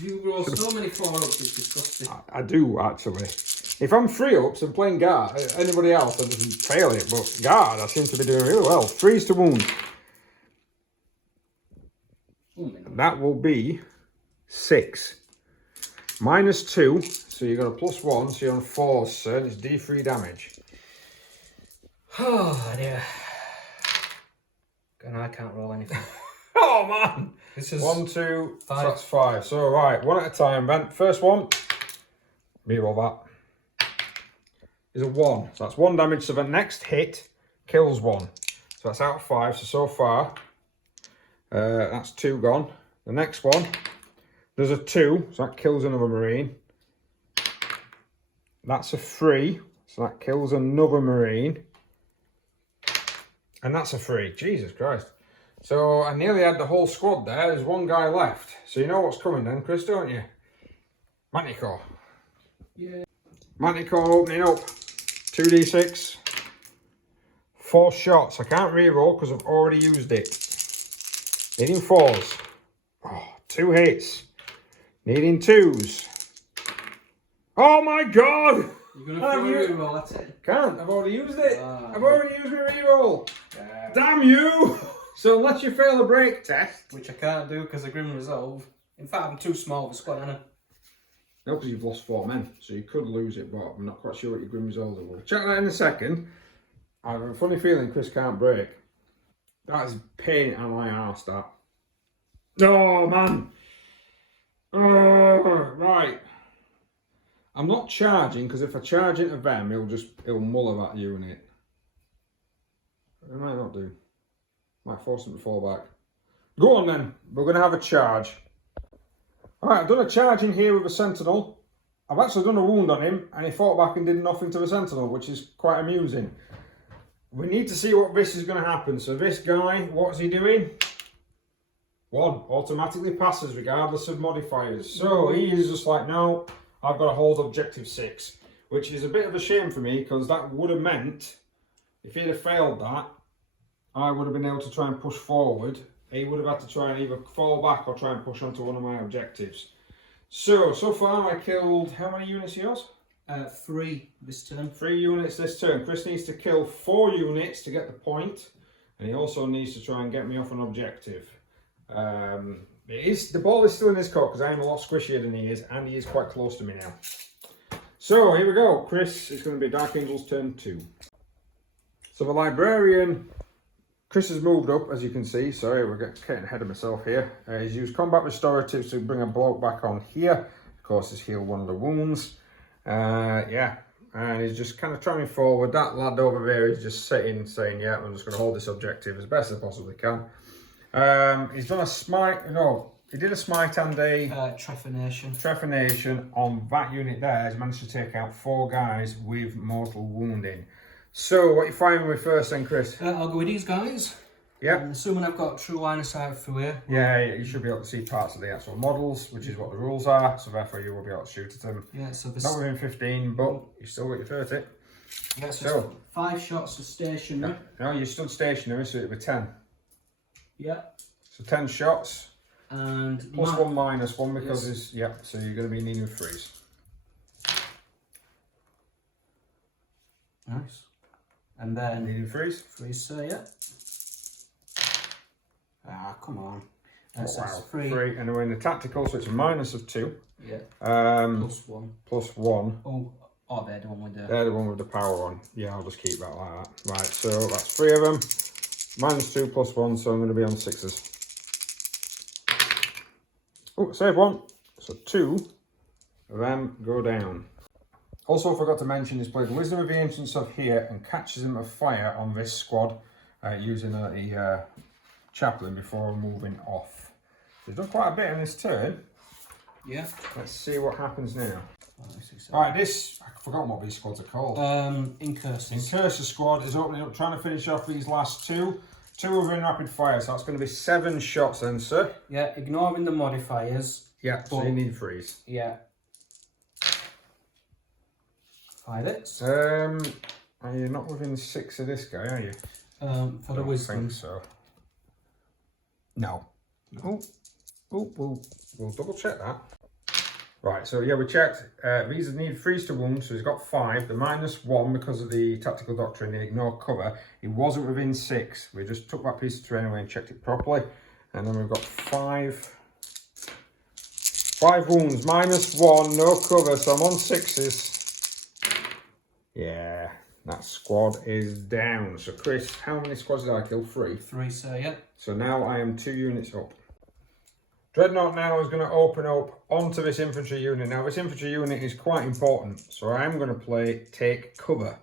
you roll so many 4-ups, it's disgusting. I do, actually. If I'm 3-ups and playing guard, anybody else, I just fail it. But guard, I seem to be doing really well. 3s to wound. That will be 6. -2, so you got a +1, so you're on 4, sir, and it's D3 damage. Oh dear. And I can't roll anything. Oh man! This is 1, 2, 5. So that's 5. So right, one at a time, Ben. First one, reroll that. Is a 1. So that's 1 damage. So the next hit kills 1. So that's out of 5. So far, that's 2 gone. The next one, there's a 2, so that kills another Marine. That's a 3, so that kills another Marine. And that's a 3. Jesus Christ. So I nearly had the whole squad there. There's one guy left. So you know what's coming then, Chris, don't you? Manticore. Yeah. Manticore opening up. 2d6. 4 shots. I can't reroll because I've already used it. Needing 4s. Oh, 2 hits. Needing 2s. Oh my god! You're going to reroll, that's it. Can't. I've already used it. I've already used my reroll. Damn you! So unless you fail the break test, which I can't do because of Grim Resolve. In fact, I'm too small for squad, aren't I? no, because you've lost 4 men, so you could lose it, but I'm not quite sure what your Grim Resolve will. Check that in a second. I have a funny feeling Chris can't break. That is pain on my arse, that. Oh man! Right. I'm not charging because if I charge into them, he'll muller that unit. It might not do. Might force him to fall back. Go on then. We're going to have a charge. Alright, I've done a charge in here with a sentinel. I've actually done a wound on him and he fought back and did nothing to the sentinel, which is quite amusing. We need to see what this is going to happen. So this guy, what's he doing? 1. Automatically passes regardless of modifiers. So he is just like, no, I've got to hold objective 6. Which is a bit of a shame for me because that would have meant, if he'd have failed that, I would have been able to try and push forward. He would have had to try and either fall back or try and push onto one of my objectives. So far I killed, how many units of yours? 3 this turn. 3 units this turn. Chris needs to kill 4 units to get the point. And he also needs to try and get me off an objective. The ball is still in his court because I am a lot squishier than he is. And he is quite close to me now. So here we go. Chris, it's going to be Dark Angel's turn 2. So the Librarian... Chris has moved up, as you can see. Sorry, we're getting ahead of myself here. He's used combat restoratives to bring a bloke back on here. Of course, he's healed one of the wounds. Yeah, and he's just kind of trying forward. That lad over there is just sitting, saying, yeah, I'm just going to hold this objective as best as I possibly can. He's done a smite. No, he did a smite and a... Trephination on that unit there. He's managed to take out 4 guys with mortal wounding. So, what are you firing with first then, Chris? I'll go with these guys. Yeah. Assuming I've got true line of sight through here. Yeah, you should be able to see parts of the actual models, which is what the rules are, so therefore you will be able to shoot at them. Yeah, so this... Not within 15, but you still got your 30. Yeah, so 5 shots of stationary. No, you stood stationary, so it'd be 10. Yeah. So 10 shots. And... +1, -1, because it's... Yeah, so you're going to be needing 3s. Nice. And then... Needing 3s? 3s, sir, yeah. Ah, come on. Oh, wow. 3. And we're in the tactical, so it's a -2. Yeah. +1. Oh, they're the one with the... They're the one with the power on. Yeah, I'll just keep that like that. Right, so that's 3 of them. -2 +1, so I'm going to be on 6s. Oh, save 1. So 2 of them go down. Also forgot to mention he's played Wisdom of the Ancients of here and catches him of fire on this squad using a chaplain before moving off. So he's done quite a bit in this turn. Yeah. Let's see what happens now. Alright, I've forgotten what these squads are called. Incursus. Incursus squad is opening up, trying to finish off these last 2. 2 of them in rapid fire, so that's going to be 7 shots then, sir. Yeah, ignoring the modifiers. Yeah, so you need 3s. Yeah. 5 hits. Are you not within 6 of this guy, are you? For the wisdom. I think so. No. Oh, we'll double check that. Right, so yeah, we checked. These need freeze to wound, so he's got 5. The -1 because of the tactical doctrine, the ignore cover. He wasn't within 6. We just took that piece of terrain away and checked it properly. And then we've got 5 wounds, -1, no cover, so I'm on 6s. Yeah, that squad is down. So Chris, how many squads did I kill? 3? 3, sir, yeah. So now I am 2 units up. Dreadnought now is going to open up onto this infantry unit. Now this infantry unit is quite important, so I am going to play take cover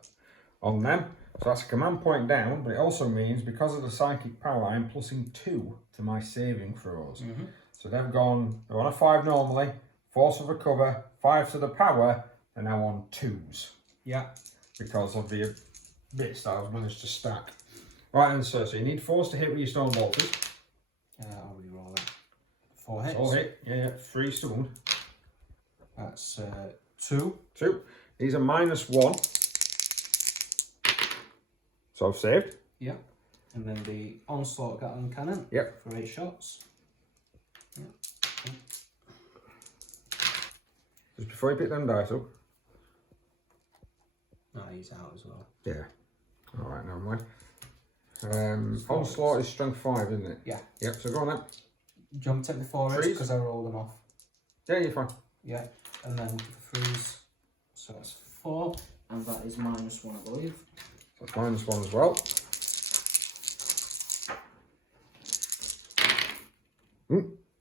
on them. So that's a command point down, but it also means because of the psychic power, I'm plussing 2 to my saving throws. So they're on a 5 normally, 4 to the cover, 5 to the power, and now on 2s. Yeah. Because of the bits that I've managed to stack. Right, and so you need 4s to hit with your stone bolters. I'll re-roll that. 4 hits. All hit, yeah, 3 to wound. That's 2. 2. These are -1. So I've saved. Yeah. And then the onslaught Gatling cannon. Yep. For 8 shots. Yep. Just before you pick them dice up. No, he's out as well. Yeah. Alright, never mind. Onslaught is strength 5, isn't it? Yeah. Yep, so go on then. Do you want me to take the 4 hits because I rolled them off? Yeah, you're fine. Yeah. And then the freeze. So that's 4. And that is -1, I believe. So that's -1 as well.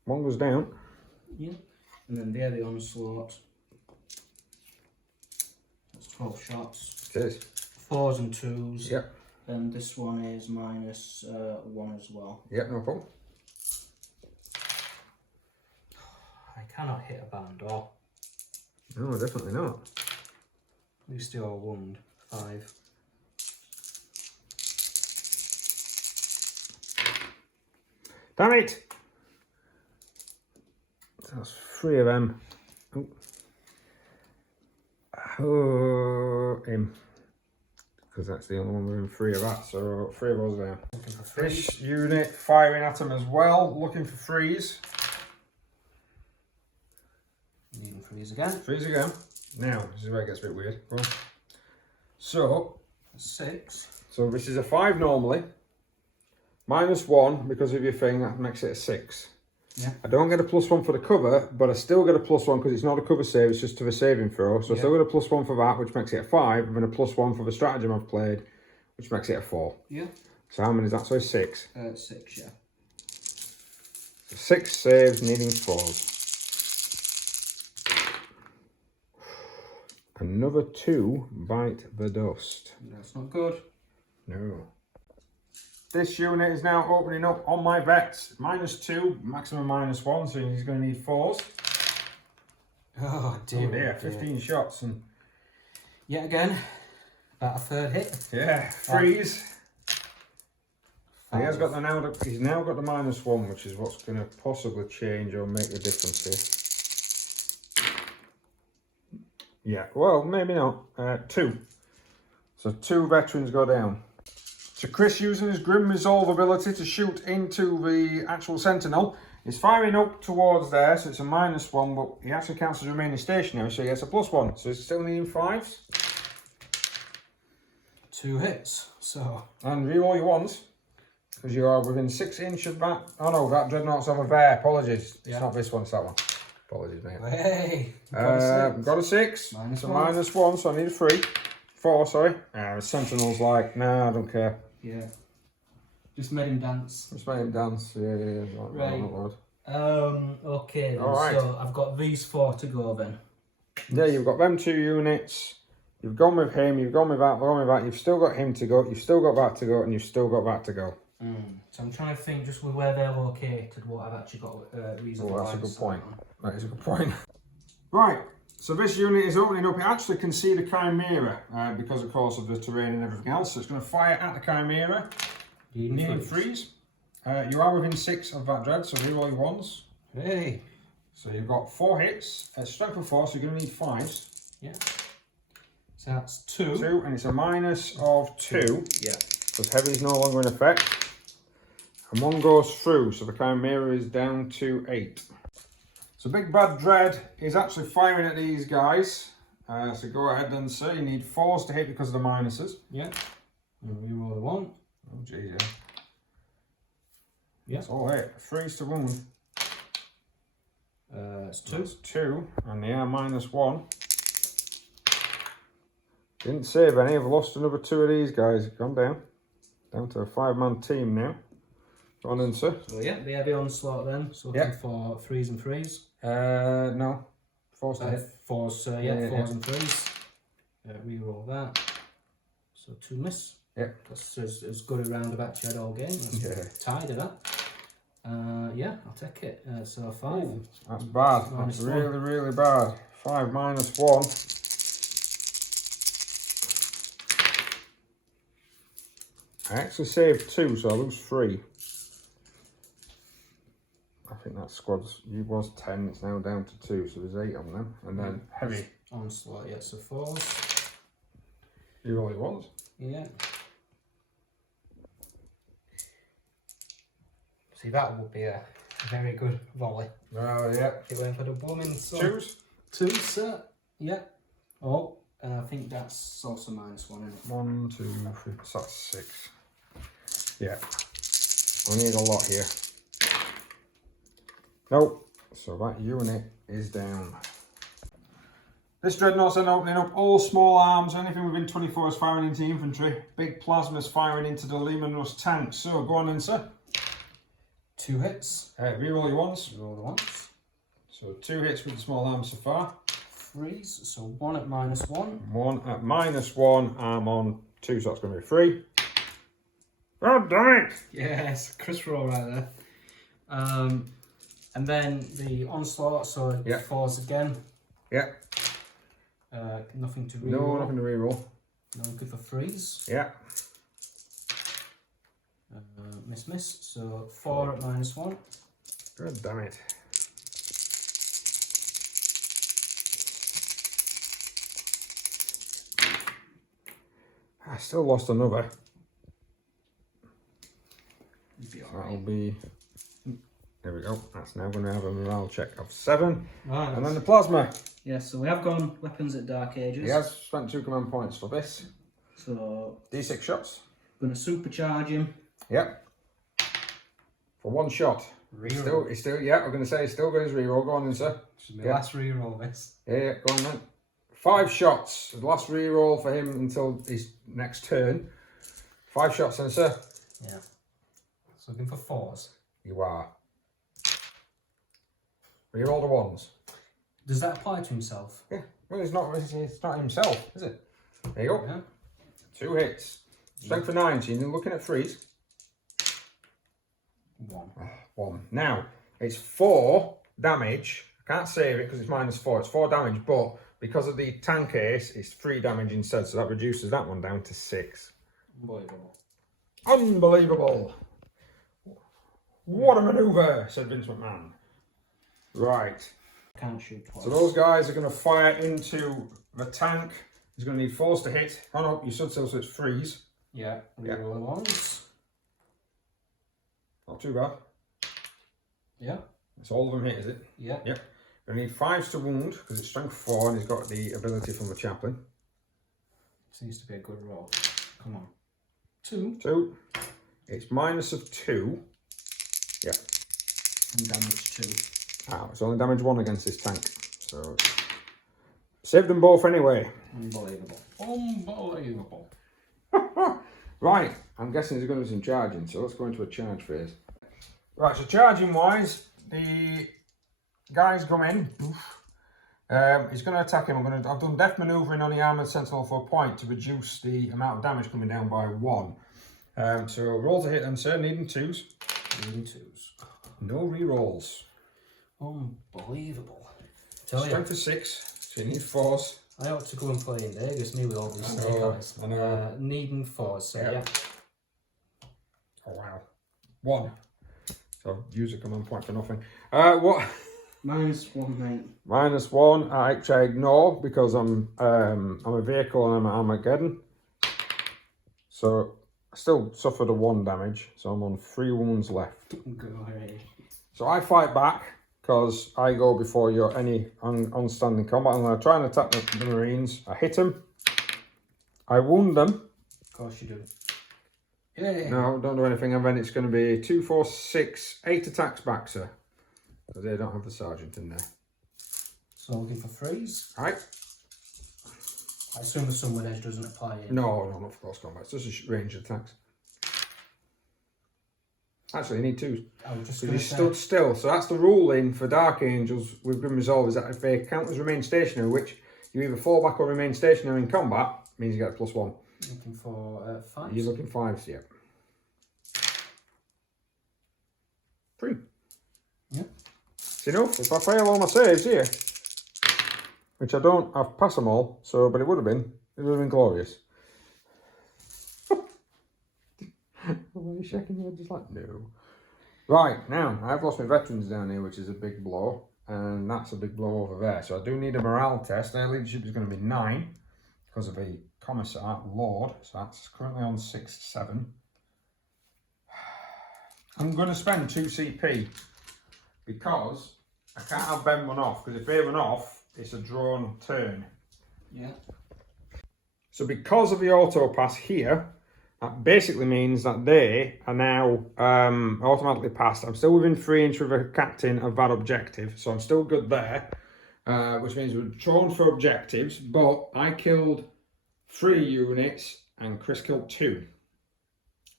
One goes down. Yeah. And then there the onslaught. That's 12 shots. It is. 4s and 2s. Yep. And this one is -1 as well. Yep, no problem. I cannot hit a barn door. No, definitely not. At least they all wound. 5. Damn it! That's 3 of them. Oh, him. Because that's the only one within 3 of that, so 3 of us there. This unit firing at him as well, looking for freeze. Needing freeze again. Freeze again. Now, this is where it gets a bit weird. Go on. So, 6. So this is a 5 normally. -1 because of your thing, that makes it a 6. Yeah. I don't get a +1 for the cover, but I still get a +1 because it's not a cover save, it's just to the saving throw. So I still get a +1 for that, which makes it a 5, and then a +1 for the stratagem I've played, which makes it a 4. Yeah. So how many is that? So 6. 6, yeah. So 6 saves, needing 4s. Another 2 bite the dust. That's not good. No. This unit is now opening up on my vets. -2, maximum -1, so he's going to need 4s. Oh dear. Oh dear, 15 shots and yet again, about a 3rd hit. yeah, freeze. He has got he's now got the -1, which is what's going to possibly change or make the difference here. Yeah, well, maybe not. 2. So 2 veterans go down. So Chris, using his Grim Resolve ability to shoot into the actual Sentinel, is firing up towards there, so it's a -1, but he actually counts as remaining stationary, so he gets a +1. So he's still needing 5s. 2 hits, so... And reroll your 1s, because you are within 6 inches of that. Oh no, that Dreadnought's over there, apologies. It's not this one, it's that one. Apologies, mate. Hey! Got a 6, so -1, so I need a 3. 4, sorry. The Sentinel's like, nah, I don't care. Yeah. Just made him dance. Just made him dance, yeah. Right. Okay then, All right. so I've got these 4 to go then. Yeah, you've got them 2 units. You've gone with him, you've gone with that, you've still got him to go, you've still got that to go, and you've still got that to go. So I'm trying to think just with where they're located, what I've actually got reason. Oh, that's a good point. That is a good point. Right, so this unit is opening up. It actually can see the Chimera because, of course, of the terrain and everything else. So it's going to fire at the Chimera. Needing freeze. You are within 6 of that dread, so reroll your 1s. Hey! So you've got 4 hits. Strength of 4, so you're going to need 5s. Yeah. So that's 2. 2, and it's a minus of 2. Yeah. Because heavy is no longer in effect. And 1 goes through, so the Chimera is down to 8. So Big Bad Dread is actually firing at these guys. So go ahead and see. You need 4s to hit because of the minuses. Yeah. And we roll a 1. Oh, geez, yeah. Yeah. It's all 8. 3s to wound. It's 2. That's 2, and they are minus 1. Didn't save any. I've lost another 2 of these guys. Gone down. Down to a 5-man team now. Go on in, sir. So yeah, the heavy onslaught then. So looking for 3s and 3s. No. 4s to hit. 4s, yeah, 4s and 3s. Reroll that. So 2 miss. Yeah. That's as good a roundabout you had all game. That's tied at that. Yeah, I'll take it. So 5. Ooh, that's bad. Minus That's 1. really, really bad. 5 minus 1. I actually saved 2, so I lose 3. I think that squad's was 10, it's now down to 2, so there's 8 on them. And then heavy. Onslaught, yeah, so 4s. You only was. Yeah. See, that would be a very good volley. Oh, yeah. It went for the bombing. So 2s? 2s, sir. Yeah. Oh, and I think that's also minus 1, isn't it? 1, 2, 3, so that's 6. Yeah. I need a lot here. Nope. So that unit is down. This Dreadnought's then opening up all small arms. Anything within 24 is firing into infantry. Big plasma's firing into the Lehman Russ tank. So go on in, sir. 2 hits. Reroll your ones. Roll the ones. So 2 hits with the small arms so far. 3s. So 1 at minus 1. 1 at minus 1. I'm on 2, so that's going to be 3. God damn it! Yes, Chris roll right there. And then the onslaught, so 4s again. Yeah. Nothing to reroll. No, nothing to reroll. No good for 3s. Yeah. Miss. So 4 at minus 1. God damn it. I still lost another. That'll be. There we go. That's now going to have a morale check of 7. Right. And then the plasma. Yes, so we have gone weapons at Dark Ages. He has spent 2 command points for this. So D6 shots. going to supercharge him. Yep. For 1 shot. He's still, yeah, I'm going to say he's still got his reroll. Go on then, sir. This is my last reroll, this. Yeah, go on then. 5 shots. The last reroll for him until his next turn. 5 shots then, sir. Yeah. So looking for 4s. You are. Reroll the 1s. Does that apply to himself? Yeah. Well, it's not himself, is it? There you go. Yeah. 2 hits. Strength for 19. And looking at 3s. 1. 1. Now, it's 4 damage. I can't save it because it's minus 4. It's 4 damage, but because of the tank ace, it's 3 damage instead. So that reduces that one down to 6. Unbelievable. Unbelievable. What a manoeuvre, said Vince McMahon. Right. Can't shoot twice. So those guys are going to fire into the tank. He's going to need 4s to hit. Oh no, you should still, so it's 3s. Yeah, reroll the ones. Not too bad. Yeah. It's all of them hit, is it? Yeah. Yep. Going to need 5s to wound because it's strength 4 and he's got the ability from the chaplain. Seems to be a good roll. Come on. 2. 2. It's minus of 2. Yeah. And damage 2. Ah, it's only damage 1 against this tank. So save them both anyway. Unbelievable. Unbelievable. Right, I'm guessing there's going to be some charging, so let's go into a charge phase. Right, so charging wise, the guys come in. He's going to attack him. I've done death manoeuvring on the armoured sentinel for a point to reduce the amount of damage coming down by 1. So roll to hit them, sir. Needing 2s. Needing 2s. No re-rolls. Unbelievable. Tell Strength for 6, so you need 4s. I ought to go and play in Vegas, me with all these snake eyes. I know. Needing 4s, so yeah. Oh wow. 1. So use a command point for nothing. What? -1, mate. -1, which I ignore because I'm a vehicle and I'm at Armageddon. So I still suffered a 1 damage, so I'm on 3 wounds left. Great. So I fight back because I go before you're any on-standing combat. I'm going to try and attack the Marines. I hit them. I wound them. Of course you do. Yeah. No, don't do anything, and then it's going to be 2, 4, 6, 8 attacks back, sir. Because they don't have the sergeant in there. So looking for freeze. Right. I assume the sunward edge doesn't apply here. No, not for close combat. It's just ranged attacks. Actually, you need 2. I was just Because going he to say. stood still. So that's the ruling for Dark Angels with Grim Resolve, is that if they count as remain stationary, which you either fall back or remain stationary in combat, means you get a +1. Looking for 5. You're looking 5s, yeah. 3. Yeah. It's enough. If I fail all my saves here, which I don't, I've passed them all, so, but it would have been glorious. Why are you shaking your head just like, no? Right, now, I've lost my veterans down here, which is a big blow, and that's a big blow over there. So I do need a morale test. Their leadership is going to be 9, because of a commissar, Lord, so that's currently on 6, 7. I'm going to spend 2 CP, because I can't have Ben run off, because if they run off, it's a drawn turn. Yeah. So because of the auto pass here, that basically means that they are now automatically passed. I'm still within 3 inches of a captain of that objective, so I'm still good there, which means we're drawn for objectives, but I killed 3 units and Chris killed 2,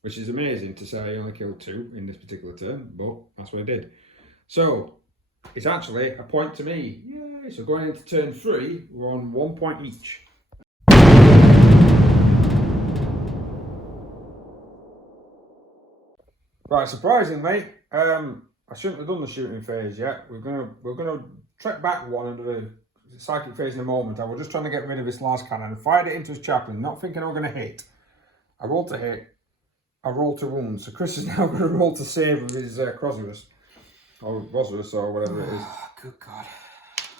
which is amazing to say I only killed 2 in this particular turn, but that's what I did. So it's actually a point to me. Yay! So going into turn 3, we're on 1 point each. Right, surprisingly, I shouldn't have done the shooting phase yet. We're gonna trek back one and do the psychic phase in a moment. I was just trying to get rid of this last cannon and fired it into his chaplain, not thinking I was gonna hit. I rolled to hit. I rolled to wound. So Chris is now gonna roll to save with his Crossrus. Or Rosrus, or whatever it is. Good God.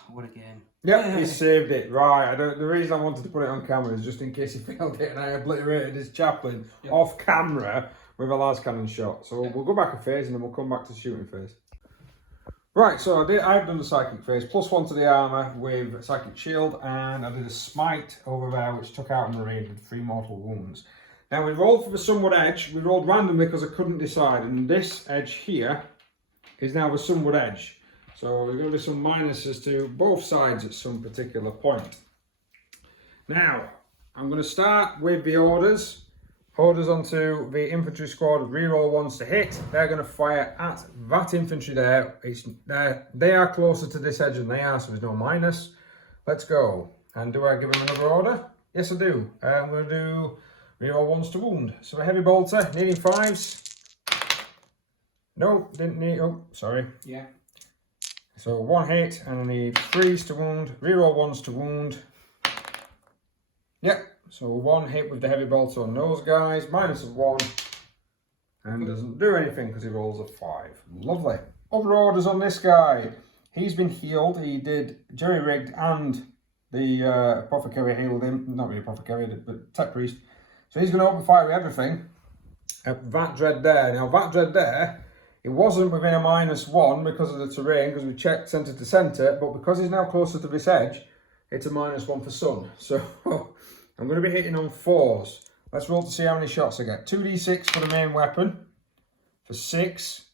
What a game. Yep, he saved it. Right, the reason I wanted to put it on camera is just in case he failed it and I obliterated his chaplain off camera with a last cannon shot. So we'll go back a phase and then we'll come back to the shooting phase. Right, so I've done the psychic phase, +1 to the armour with psychic shield, and I did a smite over there which took out a marine with 3 mortal wounds. Now we rolled for the sunward edge. We rolled randomly because I couldn't decide, and this edge here is now the sunward edge. So there's going to be some minuses to both sides at some particular point. Now, I'm going to start with the orders. Orders onto the infantry squad, reroll 1s to hit. They're going to fire at that infantry there. They are closer to this edge than they are, so there's no minus. Let's go. And do I give them another order? Yes, I do. I'm going to do reroll 1s to wound. So a heavy bolter, needing 5s. No, didn't need, oh, sorry. Yeah. So 1 hit, and I need 3s to wound, reroll 1s to wound. Yep, so 1 hit with the heavy bolter on those guys, -1, and doesn't do anything because he rolls a 5. Lovely. Other orders on this guy. He's been healed, he did jerry-rigged, and the apothecary healed him, not really apothecary, but tech priest. So he's going to open fire with everything at that dread there. Now that dread there, it wasn't within a -1 because of the terrain, because we checked centre to centre, but because he's now closer to this edge, it's a -1 for sun. So I'm going to be hitting on 4s. Let's roll to see how many shots I get. 2d6 for the main weapon, for 6,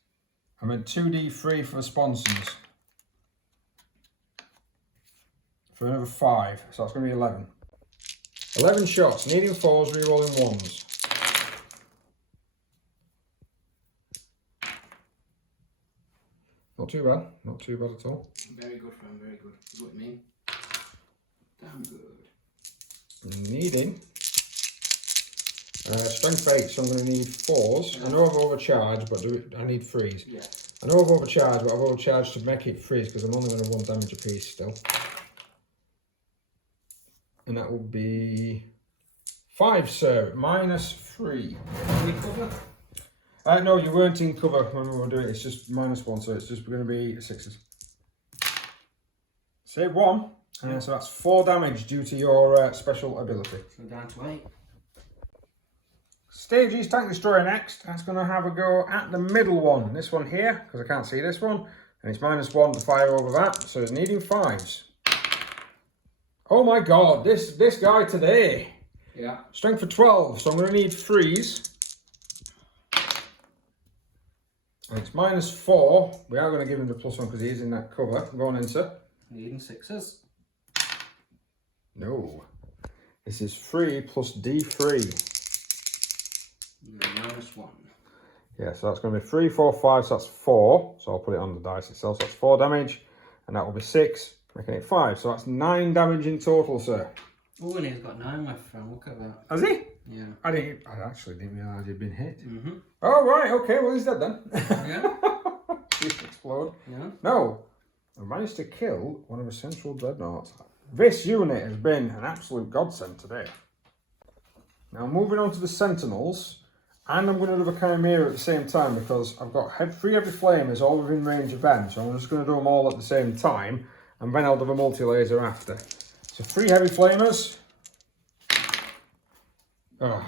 and then 2d3 for the sponsons, for another 5. So that's going to be 11. 11 shots, needing 4s, rerolling 1s. Not too bad, not too bad at all. Very good, friend, very good. Is what you mean? Damn good. Needing strength 8, so I'm going to need 4s. Yeah. I know I've overcharged, but I need 3s. Yeah. I know I've overcharged, but I've overcharged to make it 3s because I'm only going to 1 damage a piece still. And that will be 5, sir. -3. Can we cover? No, you weren't in cover when we were doing it. It's just -1, so it's just going to be 6s. Save 1. So that's 4 damage due to your special ability. So down to 8. Stages Tank Destroyer next. That's going to have a go at the middle one. This one here, because I can't see this one. And it's -1 to fire over that. So it's needing 5s. Oh my god, this guy today. Yeah. Strength for 12, so I'm going to need 3s. And it's -4. We are going to give him the +1 because he is in that cover. Go on in, sir. Needing 6s. No. This is 3 plus D3. -1. Yeah, so that's going to be 3, 4, 5, so that's 4. So I'll put it on the dice itself. So that's 4 damage. And that will be 6, making it 5. So that's 9 damage in total, sir. Oh, and he's got 9 left from. Look at that. Has he? Yeah. I actually didn't realise he'd been hit. Mm-hmm. Oh, right, okay, well, he's dead then. Yeah. Just explode. Yeah. No, I managed to kill one of the central dreadnoughts. This unit has been an absolute godsend today. Now, moving on to the Sentinels, and I'm going to do the Chimera at the same time because I've got 3 heavy flamers all within range of them, so I'm just going to do them all at the same time, and then I'll do a multi-laser after. So 3 heavy flamers. Oh,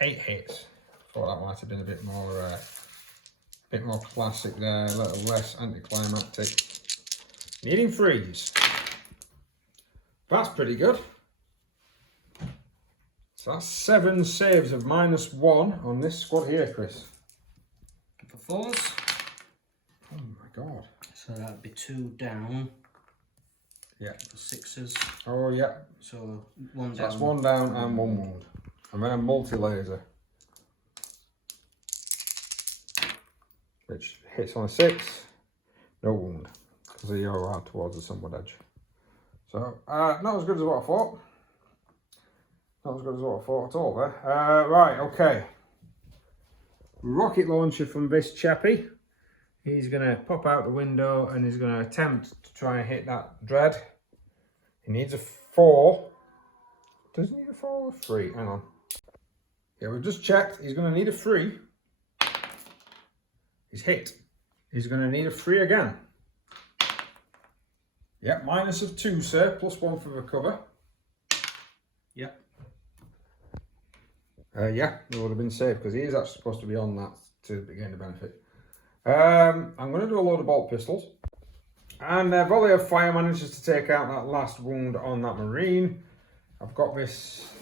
8 hits. Thought that might have been a bit more classic there, a little less anticlimactic. Needing 3s. That's pretty good. So that's 7 saves of -1 on this squad here, Chris. For 4s. Oh my god. So that'd be 2 down. Yeah. For 6s. Oh yeah. So 1 down. That's 1 down and 1 wound. And then a multi-laser. Which hits on a 6. No wound. Because you're out towards the sunward edge. So, not as good as what I thought. Not as good as what I thought at all there. Right, okay. Rocket launcher from this chappie. He's going to pop out the window and he's going to attempt to try and hit that dread. He needs a 4. Does he need a 4 or 3? Hang on. Yeah, we've just checked. He's going to need a 3. He's hit. He's going to need a 3 again. Yep, -2, sir. +1 for the cover. Yep. Yeah, it would have been safe because he is actually supposed to be on that to gain the benefit. I'm going to do a load of bolt pistols. And a volley of fire manages to take out that last wound on that Marine. I've got this...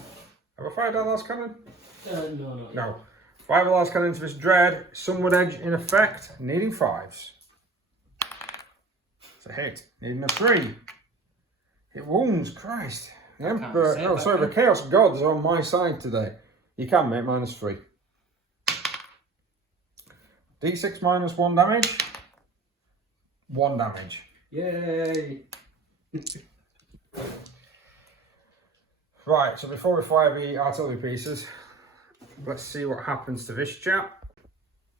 Have I fired that last cannon? No. No. Fire the last cannon to this dread. Sunward edge in effect. Needing 5s. It's a hit. Needing a 3. It wounds. Christ. The Emperor... Oh, sorry. The Chaos Gods are on my side today. You can make -3. D6 -1 damage. 1 damage. Yay! Right, so before we fire the artillery pieces, let's see what happens to this chap.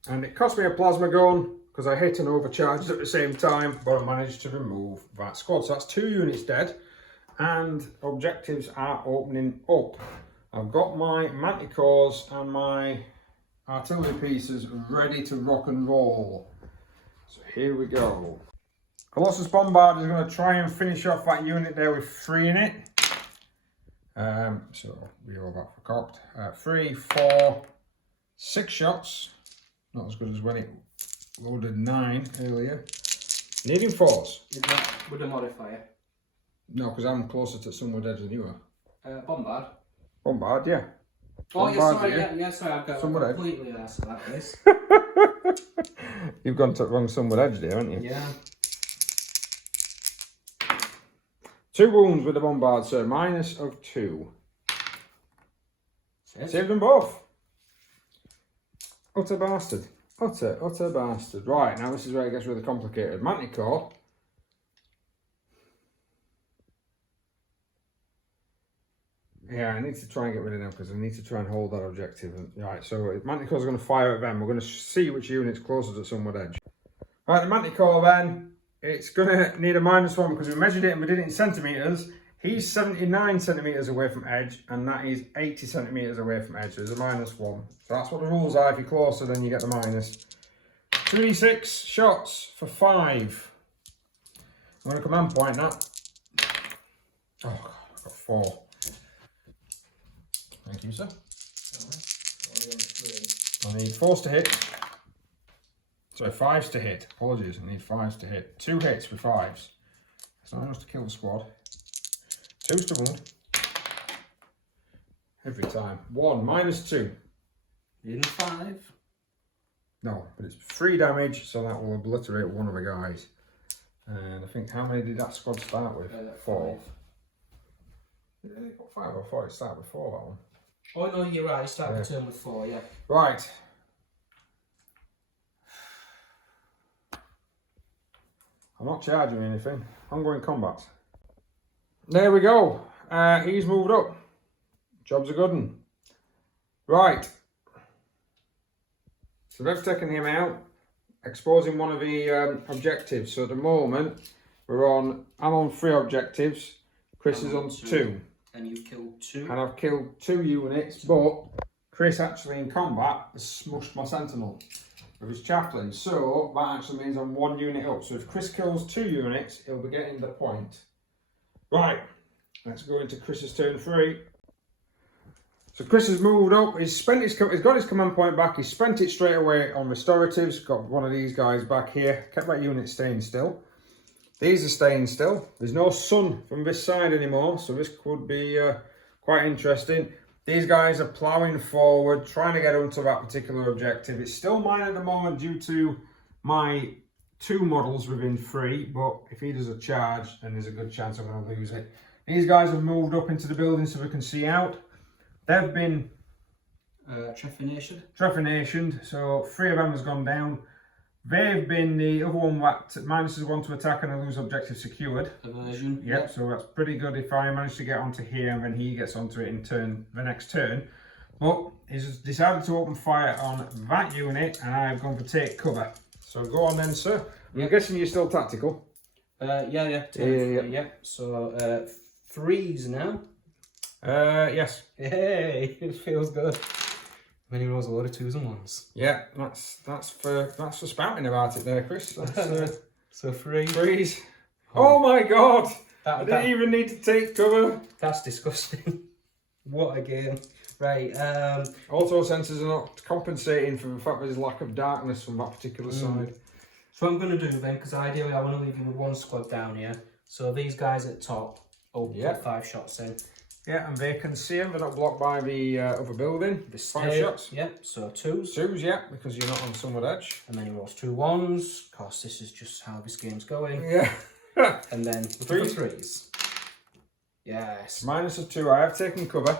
And it cost me a plasma gun because I hit and overcharged at the same time, but I managed to remove that squad. So that's 2 units dead, and objectives are opening up. I've got my manticores and my artillery pieces ready to rock and roll. So here we go. Colossus Bombard is going to try and finish off that unit there with 3 in it. So we all got cocked. 3, 4, 6 shots. Not as good as when it loaded 9 earlier. Needing 4s. Is that with a modifier? No, because I'm closer to sunward edge than you are. Bombard. Bombard, yeah. Oh, Bombard, yeah, sorry, I've got Sunward edge. completely asked about this. You've gone to the wrong sunward edge there, haven't you? Yeah. 2 wounds with the bombard, sir. -2. Save them both. Utter bastard. Utter bastard. Right, now this is where it gets really complicated. Manticore. Yeah, I need to try and get rid of them because I need to try and hold that objective. Right, so Manticore's going to fire at them. We're going to see which unit's closer to sunward edge. Right, the Manticore then. It's going to need a -1 because we measured it and we did it in centimetres. He's 79 centimetres away from edge and that is 80 centimetres away from edge. So there's a -1. So that's what the rules are. If you're closer, then you get the minus. 3d6 shots for 5. I'm going to command point that. Oh, God, I've got 4. Thank you, sir. I need 4s to hit. Sorry, 5s to hit. Apologies, I need 5s to hit. 2 hits with 5s. It's not enough to kill the squad. 2s to wound. Every time. 1, -2. In 5. No, but it's 3 damage, so that will obliterate one of the guys. And I think, how many did that squad start with? 4. Did they got 5 or 4? It started with 4, that one. Oh no, you're right. Start the turn with 4, yeah. Right. I'm not charging anything. Ongoing combat. There we go. He's moved up. Job's a good one. Right. So they've taken him out, exposing one of the objectives. So at the moment, I'm on 3 objectives. Chris is on 2. And you've killed 2. And I've killed 2 units, but Chris actually in combat has smushed my sentinel with his chaplain. So that actually means I'm 1 unit up. So if Chris kills 2 units, he'll be getting the point. Right, let's go into Chris's turn 3. So Chris has moved up. He's got his command point back. He's spent it straight away on restoratives. Got one of these guys back here. Kept that unit staying still. These are staying still. There's no sun from this side anymore, so this could be quite interesting. These guys are ploughing forward, trying to get onto that particular objective. It's still mine at the moment due to my 2 models within 3, but if he does a charge, then there's a good chance I'm going to lose it. These guys have moved up into the building so we can see out. They've been trephinationed, so 3 of them has gone down. They've been the other one that -1 to attack and I lose objective secured. Aversion. Yep, so that's pretty good if I manage to get onto here and then he gets onto it in the next turn. But he's decided to open fire on that unit and I've gone for take cover. So go on then, sir. I'm guessing you're still tactical. Yeah. So 3s now. Yes. Hey, it feels good. Many rolls a lot of 2s and 1s. Yeah, that's for spouting about it there, Chris. That's, so 3. 3s. Oh my God! I didn't even need to take cover. That's disgusting. What a game. Right. Auto sensors are not compensating for the fact there's lack of darkness from that particular side. So what I'm going to do then, because ideally I want to leave you with 1 squad down here. So these guys at top, put 5 shots in. Yeah, and they can see them. They're not blocked by the other building. The 5 shots. Yep, so 2s. 2s, yeah, because you're not on somewhat edge. And then he rolls 2 1s. Of course, this is just how this game's going. Yeah. And then 3s. Yes. -2. I have taken cover,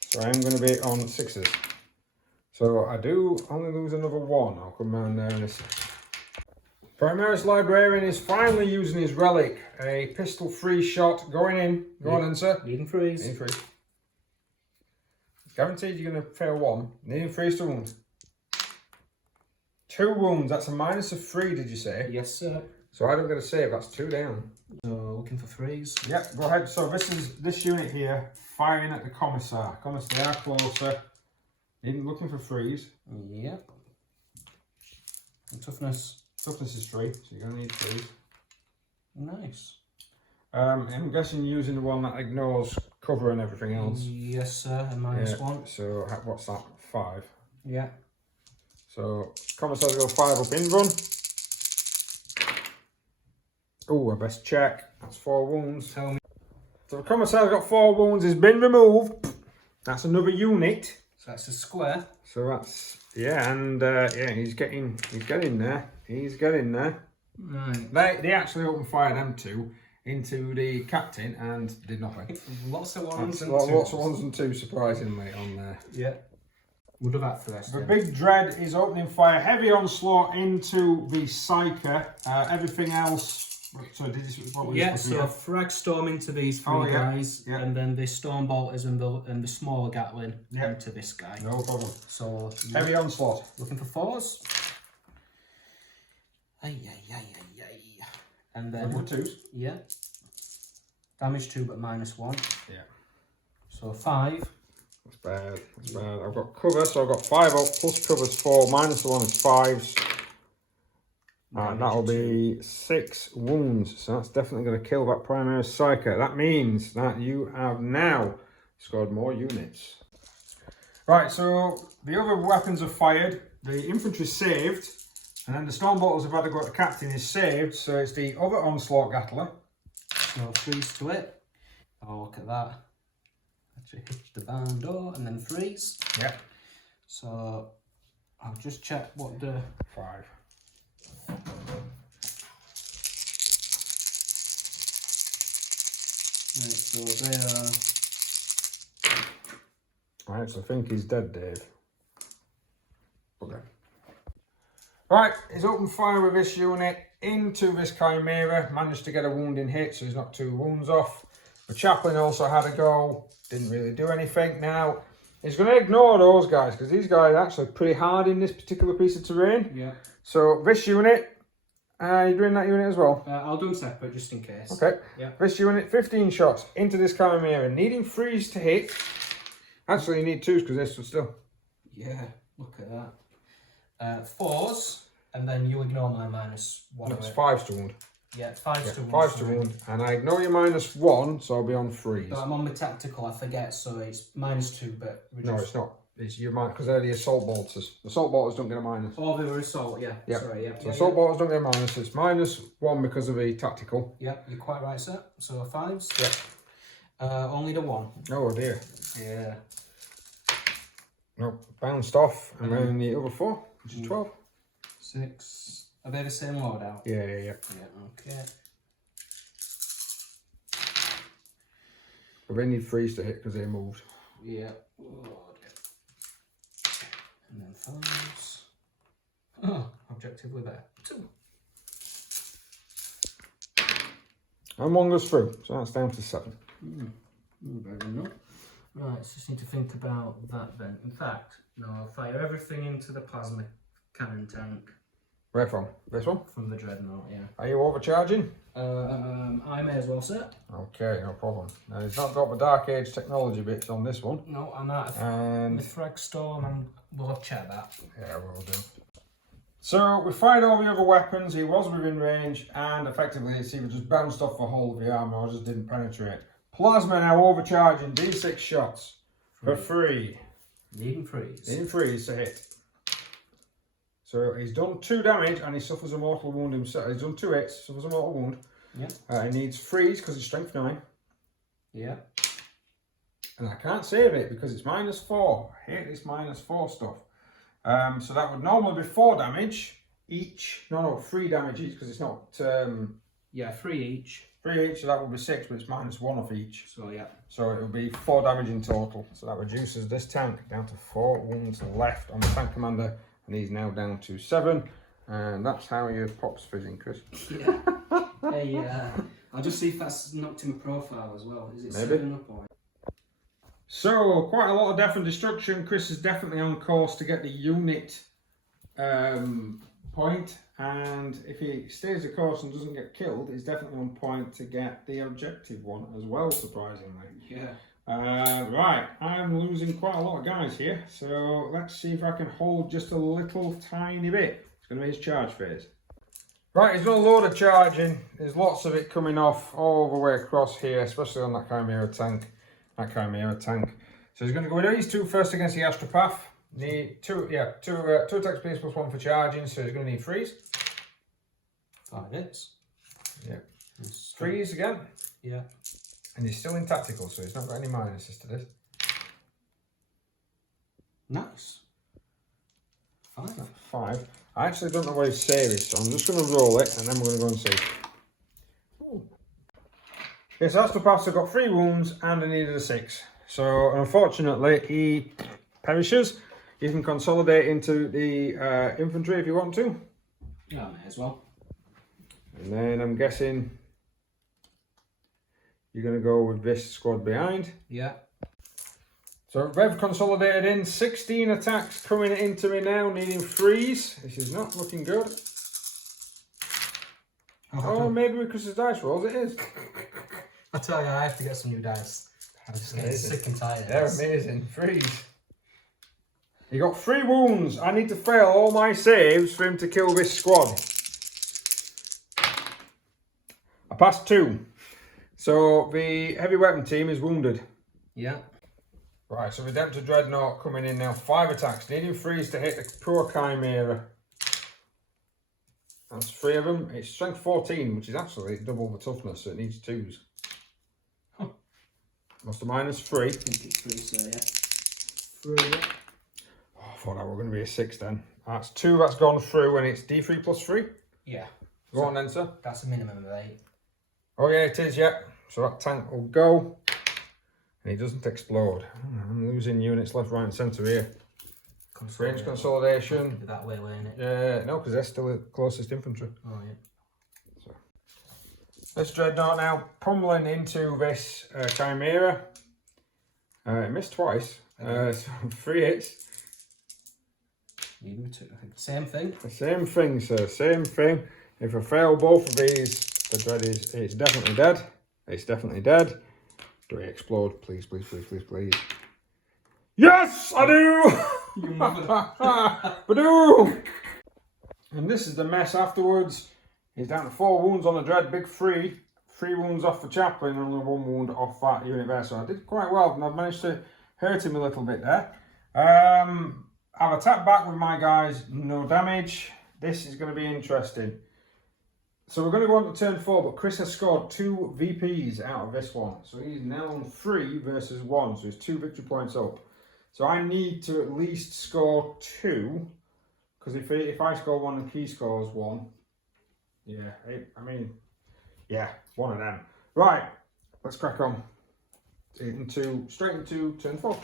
so I am going to be on 6s. So I do only lose another 1. I'll come around there in a sec. Primaris Librarian is finally using his relic. A pistol 3 shot going in. Go on then, sir. Needing 3s. Needing 3s. Guaranteed you're going to fail 1. Needing 3s to wound. 2 wounds. That's a -3, did you say? Yes, sir. So I don't get a save. That's 2 down. So looking for 3s. Yep, go ahead. So this unit here firing at the commissar. Commissar, they are closer. Looking for 3s. Yep. And toughness. Toughness is 3, so you're going to need 3s. Nice. I'm guessing you're using the one that ignores cover and everything else. Yes, sir. And -1. So what's that? 5. Yeah. So commissar's got 5 up in run. Oh, a best check. That's 4 wounds. Tell me. So the commissar's got 4 wounds. He's been removed. That's another unit. So that's a square. So that's and he's getting there. He's getting there. Right. They actually opened fire them 2 into the captain and did nothing. Lots of 1s and 2s. Lots of 1s and 2s surprisingly on there. Yeah. We'll do that first. The Big Dread is opening fire. Heavy onslaught into the Psyker. Everything else. So did you, what was so frag storm into these 3 guys, and then the storm bolters and the smaller Gatling into this guy. No problem. So heavy onslaught. Looking for 4s. And then 2s. Yeah. Damage 2 but -1. Yeah. So 5. That's bad. That's bad. I've got cover, so I've got 5 up plus cover's 4. -1 is 5s. And that'll be 6 wounds. So that's definitely going to kill that primary psyker. That means that you have now scored more units. Right, so the other weapons are fired. The infantry saved. And then the storm bolters have had to go at the captain is saved. So it's the other onslaught gatler. So freeze to it. Oh, look at that. Actually hit the barn door and then freeze. Yeah. So I'll just check what the 5. Right, so they are. I actually think he's dead, Dave. Okay. Right, he's opened fire with this unit into this Chimera. Managed to get a wounding hit, so he's knocked 2 wounds off. The chaplain also had a go. Didn't really do anything. Now, he's going to ignore those guys, because these guys are actually pretty hard in this particular piece of terrain. Yeah. So this unit, you're doing that unit as well? I'll do them separate just in case. Okay. Yeah. This unit, 15 shots into this Chimera, needing freeze to hit. Actually, you need 2s because they're stood still. Yeah, look at that. 4s, and then you ignore my -1. No, it's 5s to wound. Yeah, 5s to wound. 5s to wound, and I ignore your -1, so I'll be on freeze. But I'm on my tactical, I forget, so it's -2, but reduced. No, it's not. It's your because they're the assault bolters. The assault bolters don't get a minus. Oh, they were assault, yeah. Yeah. Sorry, yeah. So assault bolters don't get a minus. It's -1 because of the tactical. Yeah, you're quite right, sir. So 5s. Yeah. Only the 1. Oh dear. Yeah. No, bounced off, and then the other 4, which is 12. 6. Are they the same loadout? Yeah. Yeah, okay. But they need freeze to hit because they moved. Yeah. Oh, dear. And then 5s. Oh, objectively there. 2. And 1 goes through, so that's down to 7. Very enough. Right, so just need to think about that then. In fact, no, I'll fire everything into the plasma cannon tank. Where from? This one? From the Dreadnought, yeah. Are you overcharging? I may as well, sir. Okay, no problem. Now, he's not got the Dark Age technology bits on this one. No, I'm out of And the frag storm, and we'll have chat that. yeah, we'll do. So we fired all the other weapons. He was within range, and effectively it's either just bounced off the hull of the armor or just didn't penetrate. Plasma now overcharging, D6 shots for free. Needing freeze. Needing freeze to hit. So he's done 2 damage and he suffers a mortal wound himself. He's done 2 hits, suffers a mortal wound. Yeah. He needs freeze because it's strength 9. Yeah. And I can't save it because it's -4. I hate this -4 stuff. So that would normally be 4 damage each. No, 3 damage each because it's not. Yeah, 3 each. 3 each, so that would be 6, but it's -1 off each. So yeah. So it would be 4 damage in total. So that reduces this tank down to 4 wounds left on the tank commander, and he's now down to 7. And that's how your pop's fizzing, Chris. Yeah. Hey, I'll just see if that's knocked in profile as well. Is it Maybe. 7 up or? So quite a lot of death and destruction. Chris is definitely on course to get the unit point, and if he stays the course and doesn't get killed, he's definitely on point to get the objective one as well, surprisingly. Yeah. Right, I'm losing quite a lot of guys here, so let's see if I can hold just a little tiny bit. It's going to be his charge phase. Right, he's done a load of charging. There's lots of it coming off all the way across here, especially on that Chimera tank. So he's going to go with these 2 first against the Astropath. Need 2 attack space +1 for charging, so he's going to need freeze. 5 hits. Yeah. Freeze again. Yeah. And he's still in tactical, so he's not got any minuses to this. Nice. 5. 5. I actually don't know what his save is, so I'm just going to roll it and then we're going to go and see. Yes, Astropaths have got 3 wounds and I needed a 6. So unfortunately he perishes. You can consolidate into the infantry if you want to. Yeah, may as well. And then I'm guessing you're going to go with this squad behind. Yeah. So Rev consolidated in, 16 attacks coming into me now, needing freeze. This is not looking good. Oh, maybe because his dice rolls, it is. I tell you, I have to get some new dice. I'm just getting sick and tired. They're amazing. Freeze. He got 3 wounds. I need to fail all my saves for him to kill this squad. passed 2. So the heavy weapon team is wounded. Yeah. Right, so Redemptor Dreadnought coming in now. 5 attacks, needing 3s to hit the poor Chimera. That's 3 of them. It's strength 14, which is actually double the toughness, so it needs 2s. Huh. What's the -3? I think it's 3, so yeah. 3. Oh, I thought that were going to be a 6 then. That's 2 that's gone through, and it's D3 plus 3? Yeah. Go on then, sir. That's a minimum of 8. Oh yeah, it is, yeah. So that tank will go. And it doesn't explode. I'm losing units left, right and centre here. Range consolidation. That way, won't it? Yeah, no, because they're still the closest infantry. Oh, yeah. So, this Dreadnought now pummeling into this Chimera. It missed twice. So 3 hits. Need me to. Same thing. The same thing, sir. Same thing. If I fail both of these, the Dread is it's definitely dead. It's definitely dead. Do it explode? Please, please, please, please, please. Yes, I do! You mother. Badoo! And this is the mess afterwards. He's down to 4 wounds on the Dread, big 3. 3 wounds off the Chaplain and only 1 wound off that unit there. So I did quite well, and I've managed to hurt him a little bit there. I've attacked back with my guys, no damage. This is going to be interesting. So we're going to go on to turn 4, but Chris has scored 2 VPs out of this one. So he's now on 3 versus 1, so he's 2 victory points up. So I need to at least score 2, because if I score 1 and he scores 1, yeah, yeah, 1 of them. Right, let's crack on. Straight into turn 4.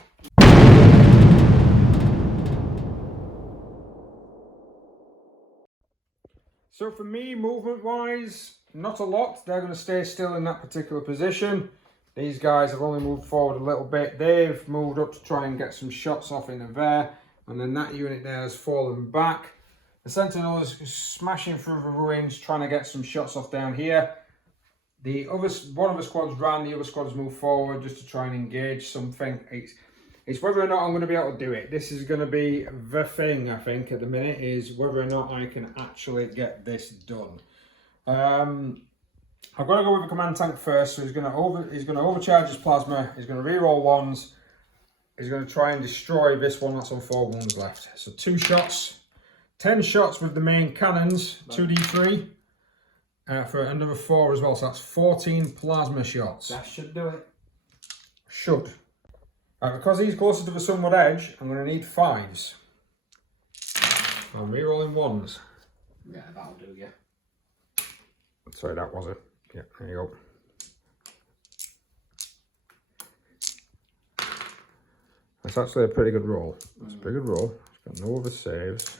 So for me, movement-wise, not a lot. They're going to stay still in that particular position. These guys have only moved forward a little bit. They've moved up to try and get some shots off in there. And then that unit there has fallen back. The Sentinel is smashing through the ruins, trying to get some shots off down here. One of the squads ran, the other squads moved forward just to try and engage something. It's whether or not I'm going to be able to do it. This is going to be the thing, I think, at the minute, is whether or not I can actually get this done. I've got to go with the command tank first, so he's going to overcharge his plasma, he's going to reroll 1s, he's going to try and destroy this one that's on 4 wounds left. So 2 shots, 10 shots with the main cannons, 2d3, for another 4 as well, so that's 14 plasma shots. That should do it. Should. Right, because he's closer to the sunward edge, I'm going to need 5s. I'm rerolling 1s. Yeah, that'll do, yeah. Sorry, that was it. Yeah, there you go. That's actually a pretty good roll. That's a pretty good roll. It's got no other saves.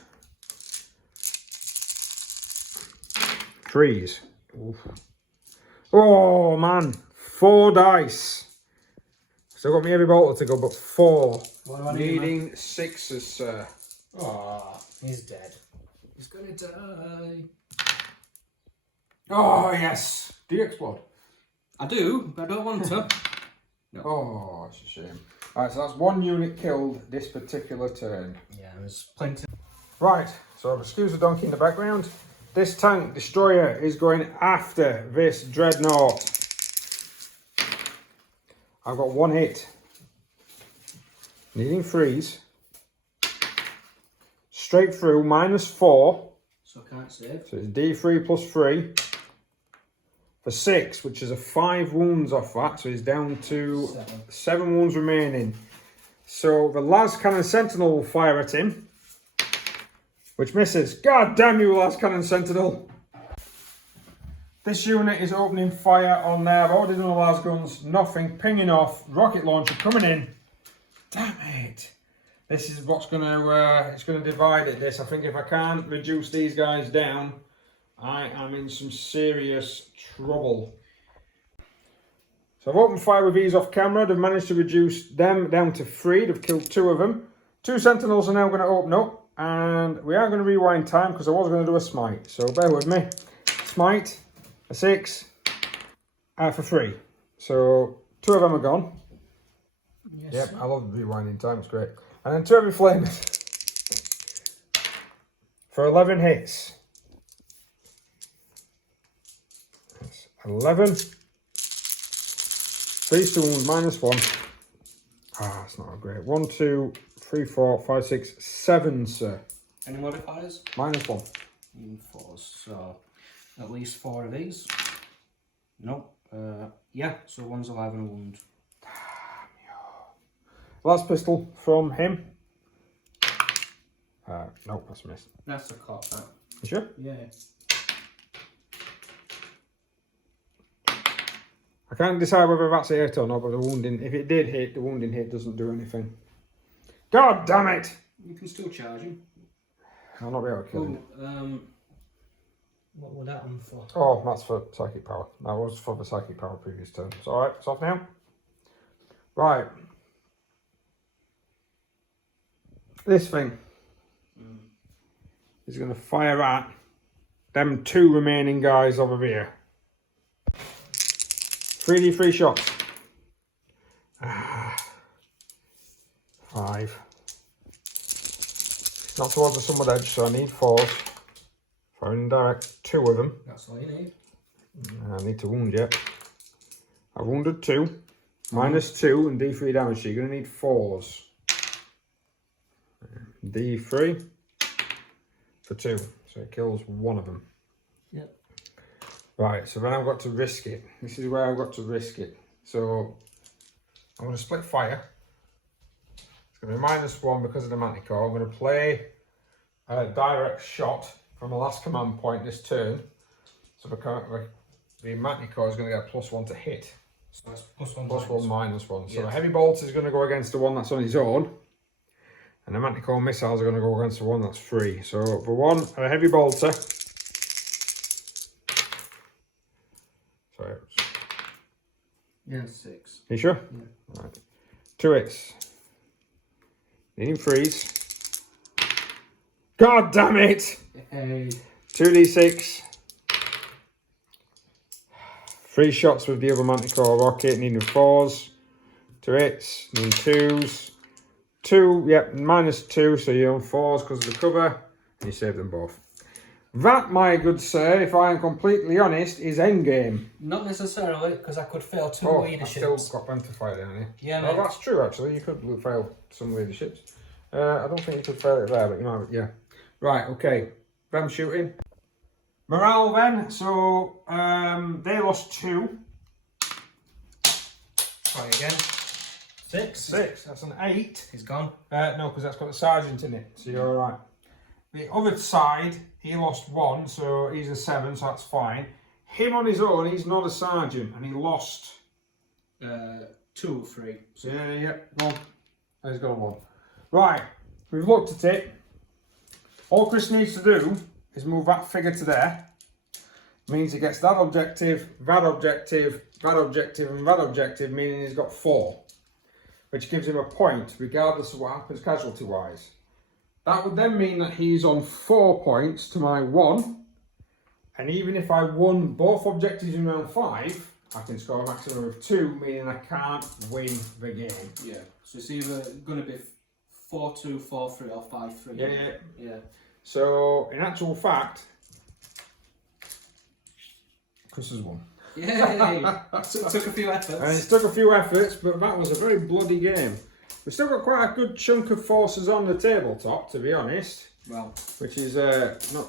3s. Oof. Oh, man. 4 dice. Still got me heavy bolter to go, but 4. What do I need, needing 6s, sir. Oh, he's dead. He's gonna die. Oh, yes. Do you explode? I do, but I don't want to. No. Oh, it's a shame. Alright, so that's 1 unit killed this particular turn. Yeah, there's plenty. Right, so excuse the donkey in the background. This tank destroyer is going after this dreadnought. I've got 1 hit. Needing 3s. Straight through, -4. So I can't save. So it's D3 plus 3. For 6, which is a 5 wounds off that. So he's down to 7 wounds remaining. So the las cannon sentinel will fire at him. Which misses. God damn you, las cannon sentinel. This unit is opening fire on there. I've already done the las guns. Nothing. Pinging off. Rocket launcher coming in. Damn it. This is what's going to it's going to divide it. This, I think, if I can't reduce these guys down, I am in some serious trouble. So I've opened fire with these off camera. They've managed to reduce them down to 3. They've killed 2 of them. 2 sentinels are now going to open up, and we are going to rewind time because I was going to do a smite. So bear with me. Smite, a 6, for 3. So 2 of them are gone. Yes, Yep, sir. I love rewinding time. It's great. And then 2 heavy flames for 11 hits. 11. Freeze to wound, -1. Ah, that's not great. 1, 2, 3, 4, 5, 6, 7, sir. Any modifiers? -1. -4, so at least 4 of these. Nope. Yeah, so one's alive and a wound. Last pistol from him. Nope, that's missed. That's a cop, that. You sure? Yeah. I can't decide whether that's a hit or not, but the wounding, if it did hit, the wounding hit doesn't do anything. God damn it! You can still charge him. I'll not be able to kill him. What would that one for? Oh, that's for psychic power. That was for the psychic power previous turn. It's alright, it's off now. Right. This thing is going to fire at them 2 remaining guys over here. 3d3 shots. 5. Not towards the sunward edge, so I need 4s. Firing direct, 2 of them. That's all you need. I need to wound you. I wounded 2. -2 and D3 damage, so you're going to need 4s. D3 for 2, so it kills 1 of them. Yep. Right, so then I've got to risk it. This is where I've got to risk it. So I'm going to split fire. It's going to be -1 because of the Manticore. I'm going to play a direct shot from the last command point this turn. So the Manticore is going to get a +1 to hit. So that's +1, +1, -1. So yes. a heavy bolt is going to go against the one that's on his own. And the Manticore missiles are going to go against the one that's free. So for one, a heavy bolter. Sorry. Yeah, 6. You sure? Yeah. Right. 2 hits. Needing freeze. God damn it! Hey. 2d6. 3 shots with the other Manticore rocket, needing 4s. 2 hits, needing 2s. 2, yep, -2, so you're on 4s because of the cover, and you save them both. That, my good sir, if I am completely honest, is endgame. Not necessarily, because I could fail 2 I've leaderships. still got them to fight, haven't you? Yeah, well, mate. that's true, actually. You could fail some leaderships. I don't think you could fail it there, but you might, yeah. Right, okay. Them shooting. Morale then, so they lost 2. Try again. 6. That's an 8. He's gone. No, because that's got the sergeant in it, so you're alright. The other side, he lost 1, so he's a 7, so that's fine. Him on his own, he's not a sergeant, and he lost 2 or 3. So yeah, 1. He's got a 1. Right, we've looked at it. All Chris needs to do is move that figure to there. Means he gets that objective, that objective, that objective, and that objective, meaning he's got 4. Which gives him a point, regardless of what happens casualty-wise. That would then mean that he's on 4 points to my 1. And even if I won both objectives in round 5, I can score a maximum of 2, meaning I can't win the game. Yeah. So it's either going to be 4-2, 4-3, or 5-3. Yeah. So, in actual fact, Chris has won. Yay! Took a few efforts. And it took a few efforts, but that was a very bloody game. We've still got quite a good chunk of forces on the tabletop, to be honest. Well, which is not.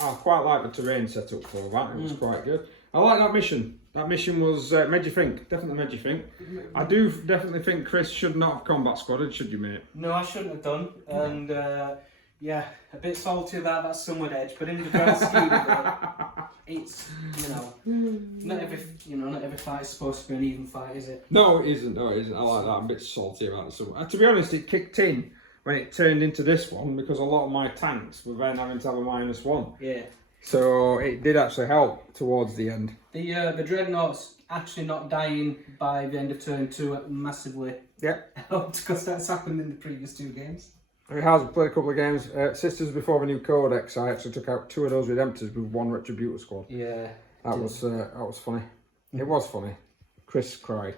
I quite like the terrain setup for that. It was quite good. I like that mission. That mission was made you think. Definitely made you think. I do definitely think Chris should not have combat squadded, should you, mate? No, I shouldn't have done. And yeah, a bit salty about that sunward edge, but in the grand scheme of it, it's not every fight is supposed to be an even fight, is it? No, it isn't. No, it isn't. I like that. I'm a bit salty about it. So, to be honest, it kicked in when it turned into this one because a lot of my tanks were then having to have a -1. Yeah. So it did actually help towards the end. The dreadnoughts actually not dying by the end of turn 2 massively helped because that's happened in the previous 2 games. It has played a couple of games. Sisters Before the New Codex, I actually took out 2 of those Redemptors with 1 Retributor squad. Yeah. That was funny. It was funny. Chris cried.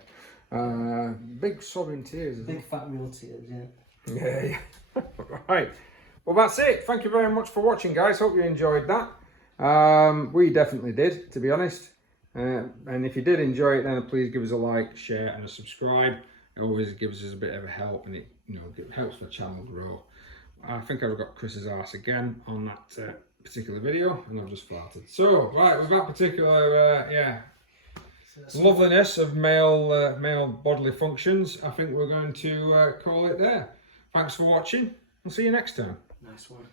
Big sobbing tears. Big fat real tears, yeah. Yeah. Right. Well, that's it. Thank you very much for watching, guys. Hope you enjoyed that. We definitely did, to be honest. And if you did enjoy it, then please give us a like, share and a subscribe. It always gives us a bit of a help, and it it helps the channel grow. I think I've got Chris's arse again on that particular video, and I've just farted. So right, with that particular loveliness of male bodily functions, I think we're going to call it there. Thanks for watching. I'll see you next time. Nice one.